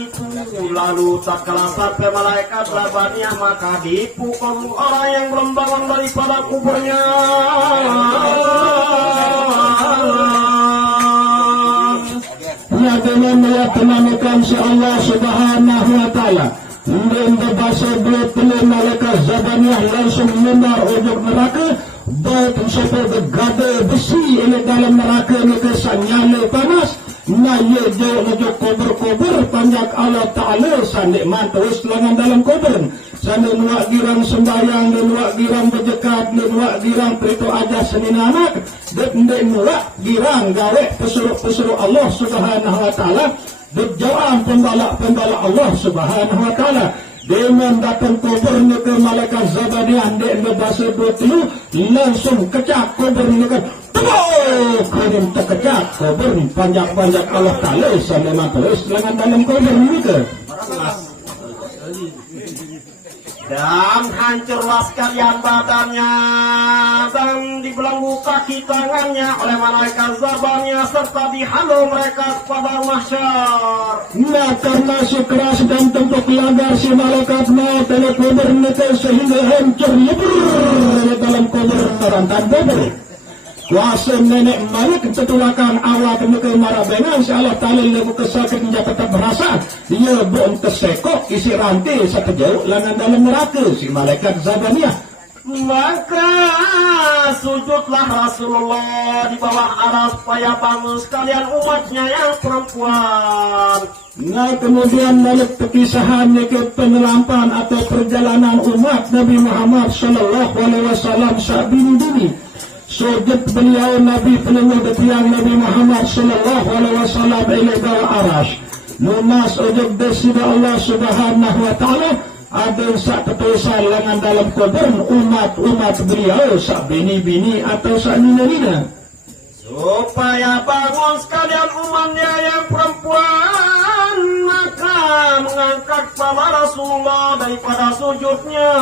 itu. Lalu tak kalah sampai malaikat Zabaniyah maka dipukul orang yang belum bangun daripada kuburnya. Dengan meyakinkan si Allah Subhanahu wa Ta'ala dan berbahasa dua puluh malaikat Zabaniyah langsung memar ujung neraka baik sampai bergada besi ini dalam neraka ini kesanyala panas nah ia jauh ujung kubur panjang Allah Ta'ala sandik mantus lengan dalam kubur sandik nuak girang sembahyang dan nuak girang berjekat dan nuak girang perito aja senin anak dan nuak girang gawe pesuruh Allah Subhanahu wa Ta'ala berjawab pembala Allah Subhanahu wa Ta'ala dengan datang kubur ke malaikat Zabaniyah dan berbahasa 20 langsung kecak kubur ke kurim terkejap kubur panjang Allah Ta'ala sampai mantus lengan dalam kubur ke dan hancurlah sekalian badannya dan dibelenggu kaki tangannya oleh malaikat Zabaniyah serta dihalau mereka kepada mahsyar. Nah karena keras dan tempuk langgar si malaikat maut dalam kubur mereka sehingga hancur lebur dalam kubur tarantan kubur. Kuasa nenek malik ketulakan awak mereka marah benang si Allah Ta'ala lebu kesakit dia tetap berasa dia belum tersekok isi rantai satu jauh langan dalam neraka si malaikat Zabaniyah Maka sujudlah Rasulullah di bawah aras supaya bangun sekalian umatnya yang perempuan. Nah kemudian balik perkisahan ke penyelampan atau perjalanan umat Nabi Muhammad sallallahu alaihi wasallam sabini-bini. Sujud beliau Nabi penuh detiang Nabi Muhammad sallallahu alaihi wasallam ila bawah aras. Lunas ujub desida Allah subhanahu wa ta'ala ada sak ketusan lengan dalam kubur umat beliau sak bini-bini atau sak nina-nina. Supaya bangun sekalian umatnya yang perempuan, maka mengangkat kepala Rasulullah daripada sujudnya.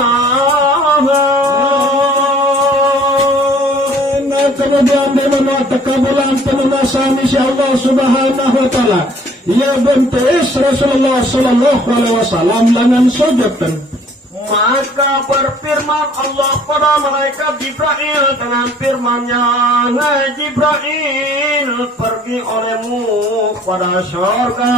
Nah kemudian dimana tekabulan pelunasan insya Allah subhanahu wa ta'ala. Ya bentis Rasulullah sallallahu alaihi wasallam dengan sujudkan. Maka berfirman Allah pada malaikat Jibril dengan firman-Nya, "Hai Jibril, pergi olehmu pada surga."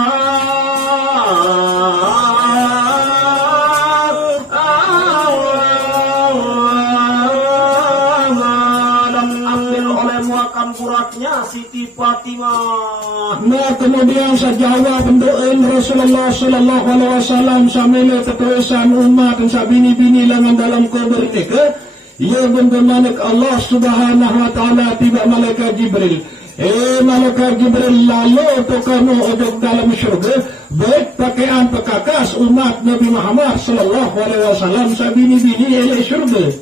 Dan ambil olehmu akan buraknya Siti Fatimah. Nah kemudian sejawab bentukin Rasulullah sallallahu alaihi wasallam sambil ketulisan umat dan sabini-bini lengan dalam kubur ini ke ia bentuk malik Allah subhanahu wa ta'ala tiba malaikat Jibril. Malaikat Jibril lalu tu kamu ujung dalam syurga baik pakaian pekakas umat Nabi Muhammad sallallahu alaihi wasallam sabini-bini ila syurga.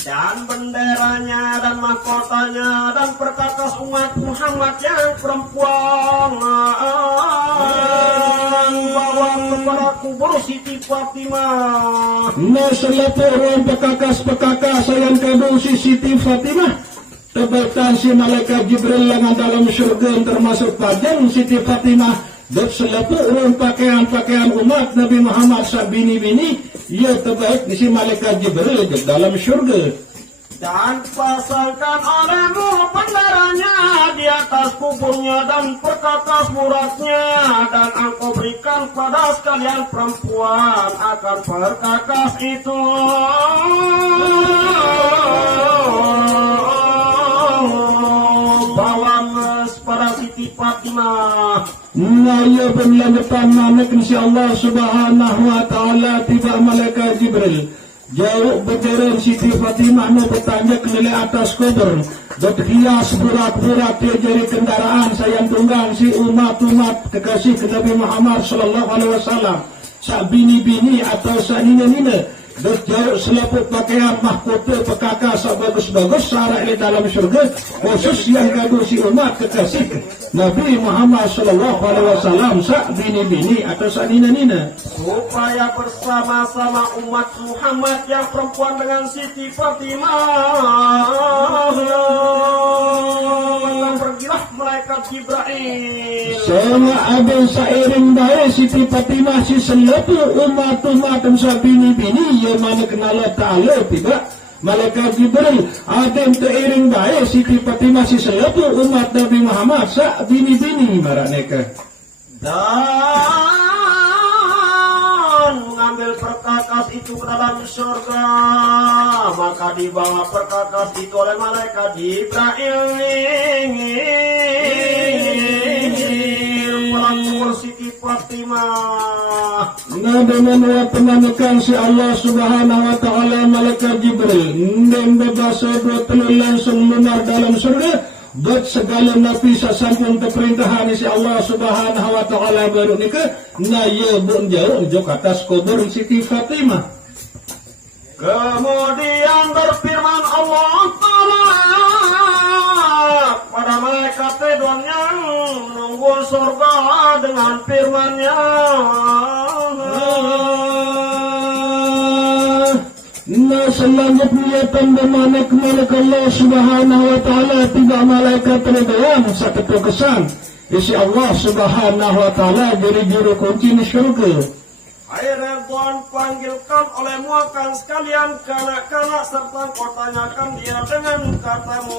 Dan benderanya dan mahkotanya dan perkakas umat Muhammad yang perempuan bawa kepada kubur Siti Fatimah. Nah selapur pekakas yang kedua Siti Fatimah terbaikan si malaikat Jibril lengan dalam syurga termasuk pajang Siti Fatimah dan selapur pakaian umat Nabi Muhammad sabini-bini ia terbaik di si malaikat Jibril di dalam syurga. Dan pasangkan olehmu benderanya di atas kuburnya dan perkakas muratnya, dan engkau berikan pada sekalian perempuan akan perkakas itu. Bawa pada Siti Fatimah. Nah ia berlanjutan naik insyaAllah subhanahu wa ta'ala tiba malaikat Jibril jauh berjalan Siti Fatimah no bertanjak nilai atas kubur berhias burak-burak dia jadi kendaraan sayang tunggang si umat-umat kekasih ke Nabi Muhammad sallallahu alaihi wasallam sak bini-bini atau sak nina-nina jauh selaput pakaian mahkota pekakas bagus-bagus sarah di dalam syurga khusus yang gaduh si umat kekasih Nabi Muhammad sallallahu alaihi wasallam sak bini-bini atau sak nina-nina supaya bersama-sama umat Muhammad yang perempuan dengan Siti Fatimah. Maka pergilah malaikat Jibril sama abang sairing baik Siti Fatimah si selaput umat-umat dan sak bini-bini yang mana kenal ta'ala tidak malaikat Jibril adem teriring baik Siti Fatimah si selaput umat Nabi Muhammad sak bini-bini maraneka dan mengambil perkakas itu ke dalam surga. Maka dibawa perkakas itu oleh malaikat Jibril melangkul Siti Fatimah. Nah dengan penamakan si Allah subhanahu wa ta'ala malaikat Jibril dan berbahasa dua telur langsung lunar dalam surga buat segala nabi sasampun keperintahan si Allah subhanahu wa ta'ala baru nikah nah ia bun jauh jok atas kubur Siti Fatimah. Kemudian berfirman Allah Ta'ala pada malaikat Ridwan yang menunggu surga dengan firman-Nya, nah selanjutnya pembemanak malaikat Allah subhanahu wa ta'ala tiga malaikat Ridwan satu kesan isi Allah subhanahu wa ta'ala dari juru kunci di syurga. Hai Ridwan, panggilkan olehmu akan sekalian kanak-kanak serta kau tanyakan dia dengan katamu.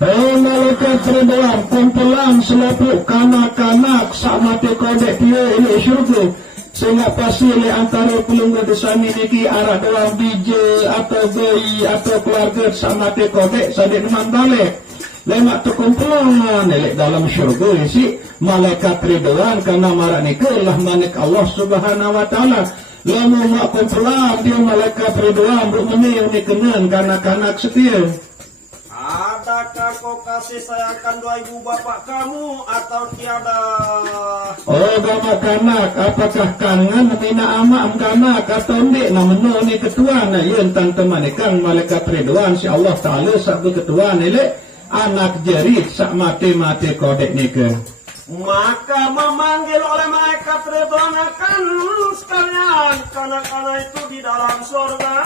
Hei malaikat Ridwan kumpulan selaput kanak-kanak sak mati kodek dia ini syurga sehingga pasti antara pelunggu desami niki arah dalam bije atau bayi atau keluarga sama te kodek sadik teman balik lemak terkumpulan nelek dalam syurga isi malaikat ridwan karena marah nikelah manik Allah subhanahu wa ta'ala lalu mak kumpulan dia malaikat ridwan bermeni yang dikenan kanak-kanak setia. Adakah kau kasih sayangkan dua ibu bapak kamu atau tiada? Oh bapak kanak, apakah kangen mina ama kanak atau ndik namanya ni ketua na yen tante manikan malaikat ridwan si Allah Taala sabu ketua nilai anak jerit sak mati kodek niken. Maka memanggil oleh malaikat ridwan akan sekalian kanak-kanak itu di dalam surga.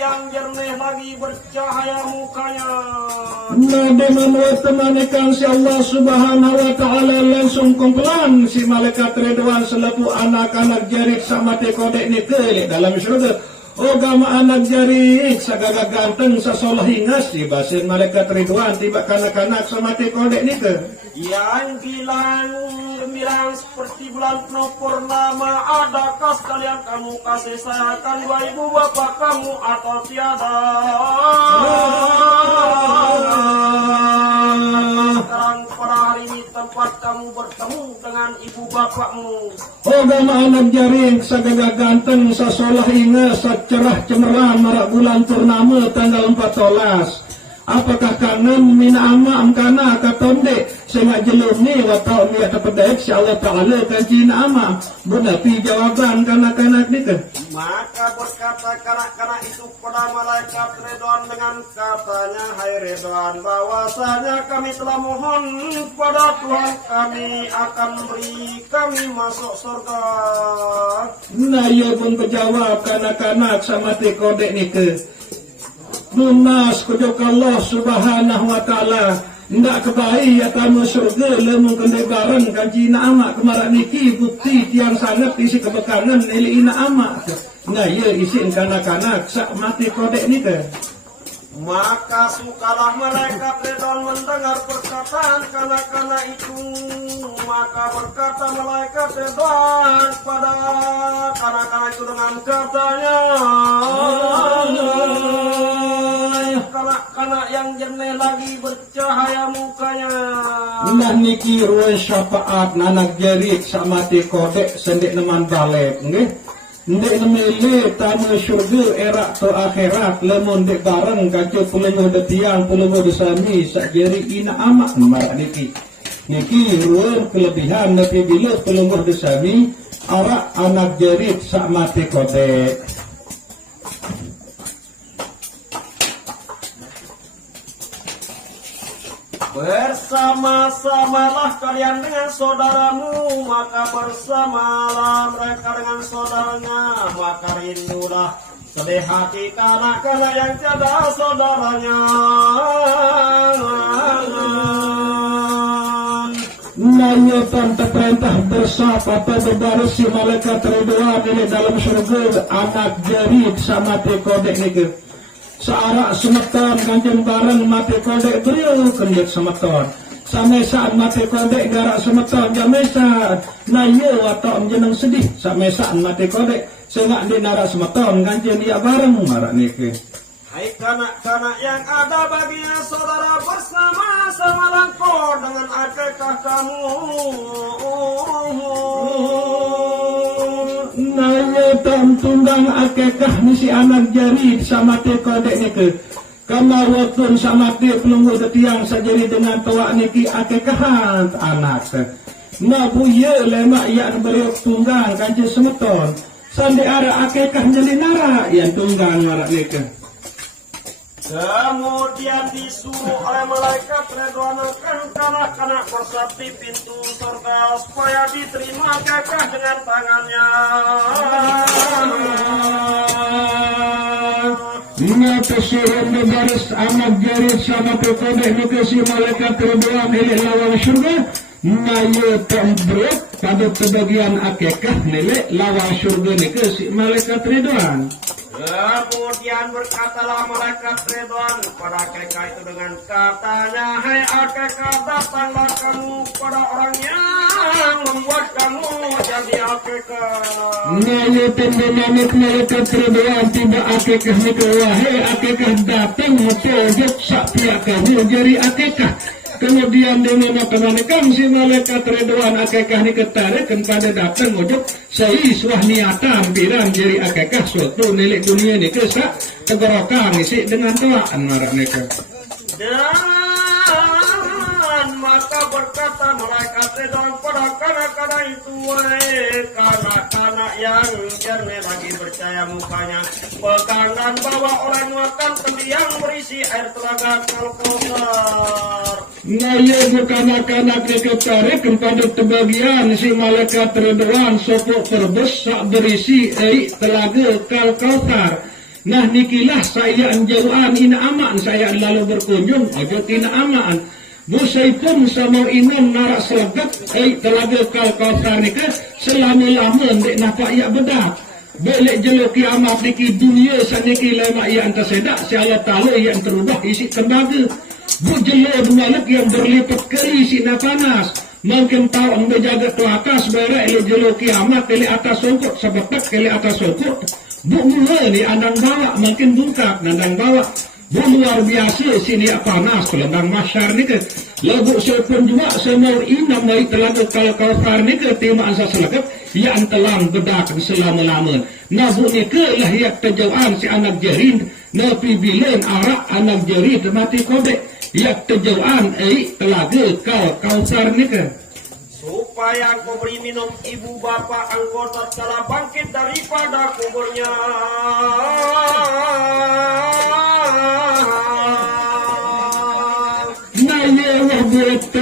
Yang jernih lagi bercahaya mukanya. Nabi Muhammad temanikan si Allah subhanahu wa ta'ala langsung kumpulan si malaikat ridwan selaku anak-anak jarik sama tekodek ni ke dalam syurga. Ogama anak jarik sagagak ganteng sasolah hingas si basin malaikat ridwan tiba kanak-kanak sama tekodek ni ke. Yang gemilang seperti bulan penuh purnama. Adakah sekalian kamu kasih sayangkan dua ibu bapak kamu atau tiada? Sekarang pada hari ini tempat kamu bertemu dengan ibu bapakmu. Ogama anak jaring sagagak ganteng sasolah hingas sacerah cemerlang marak bulan purnama tanggal 14. Apakah kangen mina ama amkana katonde sehingga jelum ni watau ni atau pedek si Allah Ta'ala kanji na ama bernapi jawaban kanak-kanak ni kan. Maka berkata kanak-kanak itu pada malaikat Ridwan dengan katanya, hai Ridwan, bahwasanya kami telah mohon pada Tuhan kami akan beri kami masuk surga. Nah ia pun berjawab kanak-kanak sama te kodek ni ke. Lunas kejok Allah subhanahu wa ta'ala ndak kebaik atau surga lemung kendegaran kanji na amak kemarak niki bukti tiang sangat isi kebekanan ili ina amak nah ya isin kanak-kanak sak mati kodek ni ke. Maka sukalah malaikat Ridwan mendengar perkataan kanak-kanak itu. Maka berkata malaikat Ridwan pada kanak-kanak itu dengan katanya, kanak-kanak yang jernih lagi bercahaya mukanya. Nah niki ruang syafaat anak jarik sama te kodek sendik neman balik nggih. Ndek nemele tamu syurga erak to akhirat lemon dek bareng kacu pulungo de tiang pulungo de sami sak jeri ina amak marak niki. Niki ruang kelebihan nabi bila pulungo de sami arak anak jarik sak mati kodek. Bersama-samalah kalian dengan saudaramu, maka bersamalah mereka dengan saudaranya. Maka rindulah sedih hati kanak-kanak yang tiada saudaranya. Nanya tante perintah bersama atau berbaris si malaikat Ridwan ini dalam surga anak jarik sama te kodek niki. Searak semeton kanjeng bareng mati kodek beliau kendik semeton. Samesaan mati kodek garak semeton jamesa. Nah iya watak jeneng sedih. Samesaan mati kodek sehingga di narak semeton kanjeng dia bareng marak niki. Hai kanak-kanak yang ada baginya saudara bersama-sama langkor dengan akikah kamu. Nanya tam tunggang akikah ni si anak jari sama te kodek niki. Kama wakun sama te pelunggu tiang sajari dengan tua niki akikahan anak. Nah buye lemak yang beriuk tunggang kanci semeton. Sandi ara akikah jadi nara yang tunggang marak niki. Kemudian disuruh oleh malaikat Ridwan akan kanak-kanak bersabdi pintu surga supaya diterima kakak dengan tangannya. Mengapa suruh baris anak jarit sama pekodek nukasi malaikat Ridwan ini lawan syurga. Naya tembrek pada kebagian akikah nilai lawan syurga nukasi malaikat Ridwan. Kemudian berkatalah malaikat Ridwan kepada Akekah itu dengan katanya, hai Akekah, datanglah kamu pada orang yang membuat kamu jadi Akekah. Lalu pembenamik malaikat Ridwan tiba Akekah itu, wahai Akekah, datang pojok sak pihak kamu jadi Akekah. Kemudian dengan menekan si malaikat Ridwan Akekah ni ketarik kepada datang ojok seiswah niatan pirang jadi Akekah suatu nelik dunia ni kesak tegorokan isi dengan doaan marah mereka. Dan maka berkata malaikat Ridwan pada kanak-kanak itu, wahai kanak-kanak yang jernih lagi percaya mukanya, pegang dan bawa oleh makan tendi yang berisi air telaga Kautsar. Nah ya kanak-kanak diketarik kepada tebagian si malaikat Ridwan sopok perbes sak berisi air telaga Kautsar. Nah nikilah saya anjauan ina aman saya lalu berkunjung ojo tina aman. Busai pun sama inun narak selegat telaga Kautsar nikah selama-lama dek nampak ia bedak. Boleh jeluk kiamat niki dunia saniki lama ia antar sedak si Allah Ta'ala yang terubah isi tembaga. Bu jeluk malak yang berlipat keri si panas. Mungkin tahu anda jaga tu atas berak ele jeluk kiamat ele atas songkok sebetak ele atas songkok. Bu mula ni andang bawa makin bungkak nandang bawa. Bu luar biasa sini panas kelendang masyar ni ke. Lagu sepun juga semua inam dari telaga Kautsar ni ke tema asa selekat yang telang bedak selama-lama. Nah bu ni ke lah yang terjauhan si anak jerin napi bilen arak anak jerin mati kodek yang terjauhan telaga Kautsar ni ke. Supaya engkau beri minum ibu bapa engkau tatkala bangkit daripada kuburnya.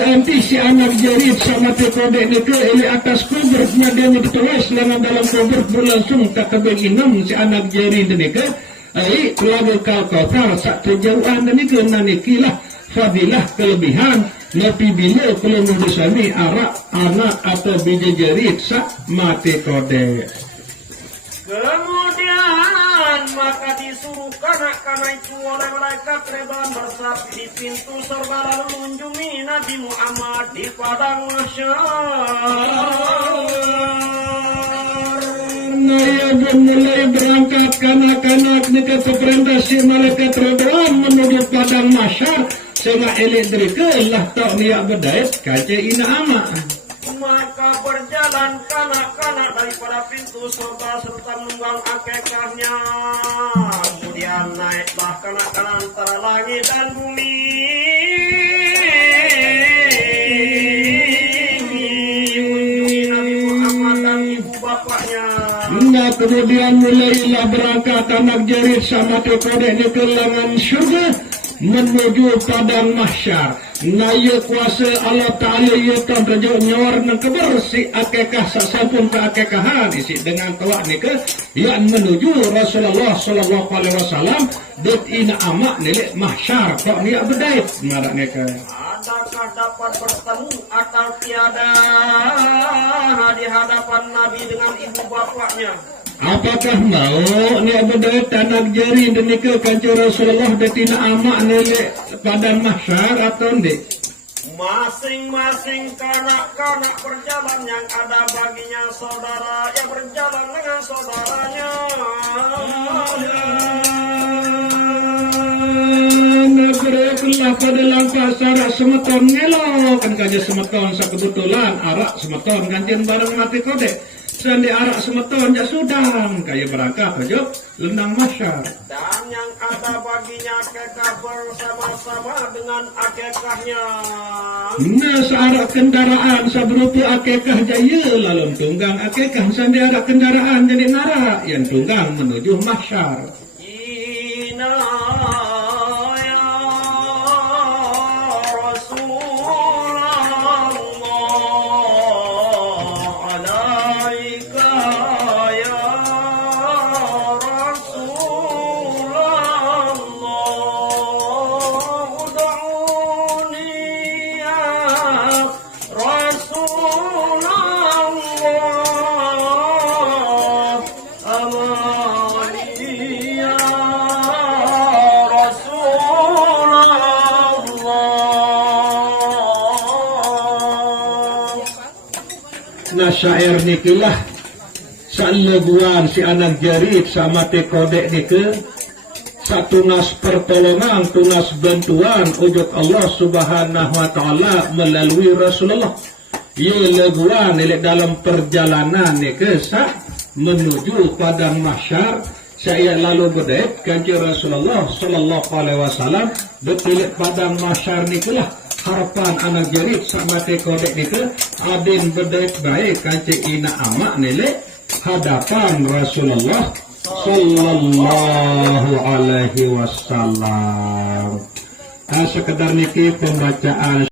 Nanti si anak jerit sama tekodek ni ke eli atas kuburnya dia terus dengan dalam kubur berlangsung tak kebeginam si anak jerit ni ke telaga Kautsar sak terjauhan ni ke nanikilah fadilah kelebihan napi bila kalau mudusami arak anak atau biji jerit sak mati kodek. Kemudian maka disuruh kanak-kanak itu oleh malaikat Ridwan bersaksi di pintu surga lalu mengunjungi Nabi Muhammad di padang mahsyar. Nah ya mulai berangkat kanak-kanak dekat perintah si malaikat Ridwan menuju padang mahsyar sehingga elektrika lah tak niat berdait kaca ina amak. Maka berjalan kanak-kanak daripada pintu surga serta menunggang akekahnya. Kemudian naiklah kanak-kanak antara langit dan bumi. Mengunjungi Nabi Muhammad dan ibu bapaknya. Nah kemudian mulailah berangkat anak jerit sama tekodeknya ke lengan syurga menuju padang mahsyar. Nah ya kuasa Allah Ta'ala ya kan terjauh nyawar dan kebersih akekah sasampun ke akekahan isi dengan kawak ni ke yang menuju Rasulullah Sallallahu Alaihi Wasallam dat ina amak nilik mahsyar kok niat berdait ngadak ni ke. Adakah dapat bertemu atau tiada di hadapan Nabi dengan ibu bapaknya? Apakah mau ni berdait anak jari demikian kancu Rasulullah datina amak nilik padang mahsyar atau ndik? Masing-masing kanak-kanak berjalan yang ada baginya saudara yang berjalan dengan saudaranya. Negerilah pada lampas arak semeton ngelok kan kaja semeton kebetulan arak semeton gantian barang mati kodek. Sandi arak semeton jak sudang kaya berangkat aja lendang mahsyar. Dan yang ada baginya akekah bersama-sama dengan akekahnya. Nah searak kendaraan seberupa akekah jaya lalu tunggang akekah sandi arak kendaraan jadi narak yang tunggang menuju mahsyar. na syair nikilah saleguan si anak jarit sama te kodek nike satunas pertolongan tunas bantuan ujug Allah subhanahu wa ta'ala melalui Rasulullah ye leguan ilek dalam perjalanan nike sa menuju padang mahsyar saya lalu berdaik kanci Rasulullah sallallahu alaihi wasallam betilek padang mahsyar nikelah harapan anak jarit sama te kodek nike adin berdaik baik kanci ina amak nilek hadapan Rasulullah sallallahu alaihi wasallam. Sekedar niki pembacaan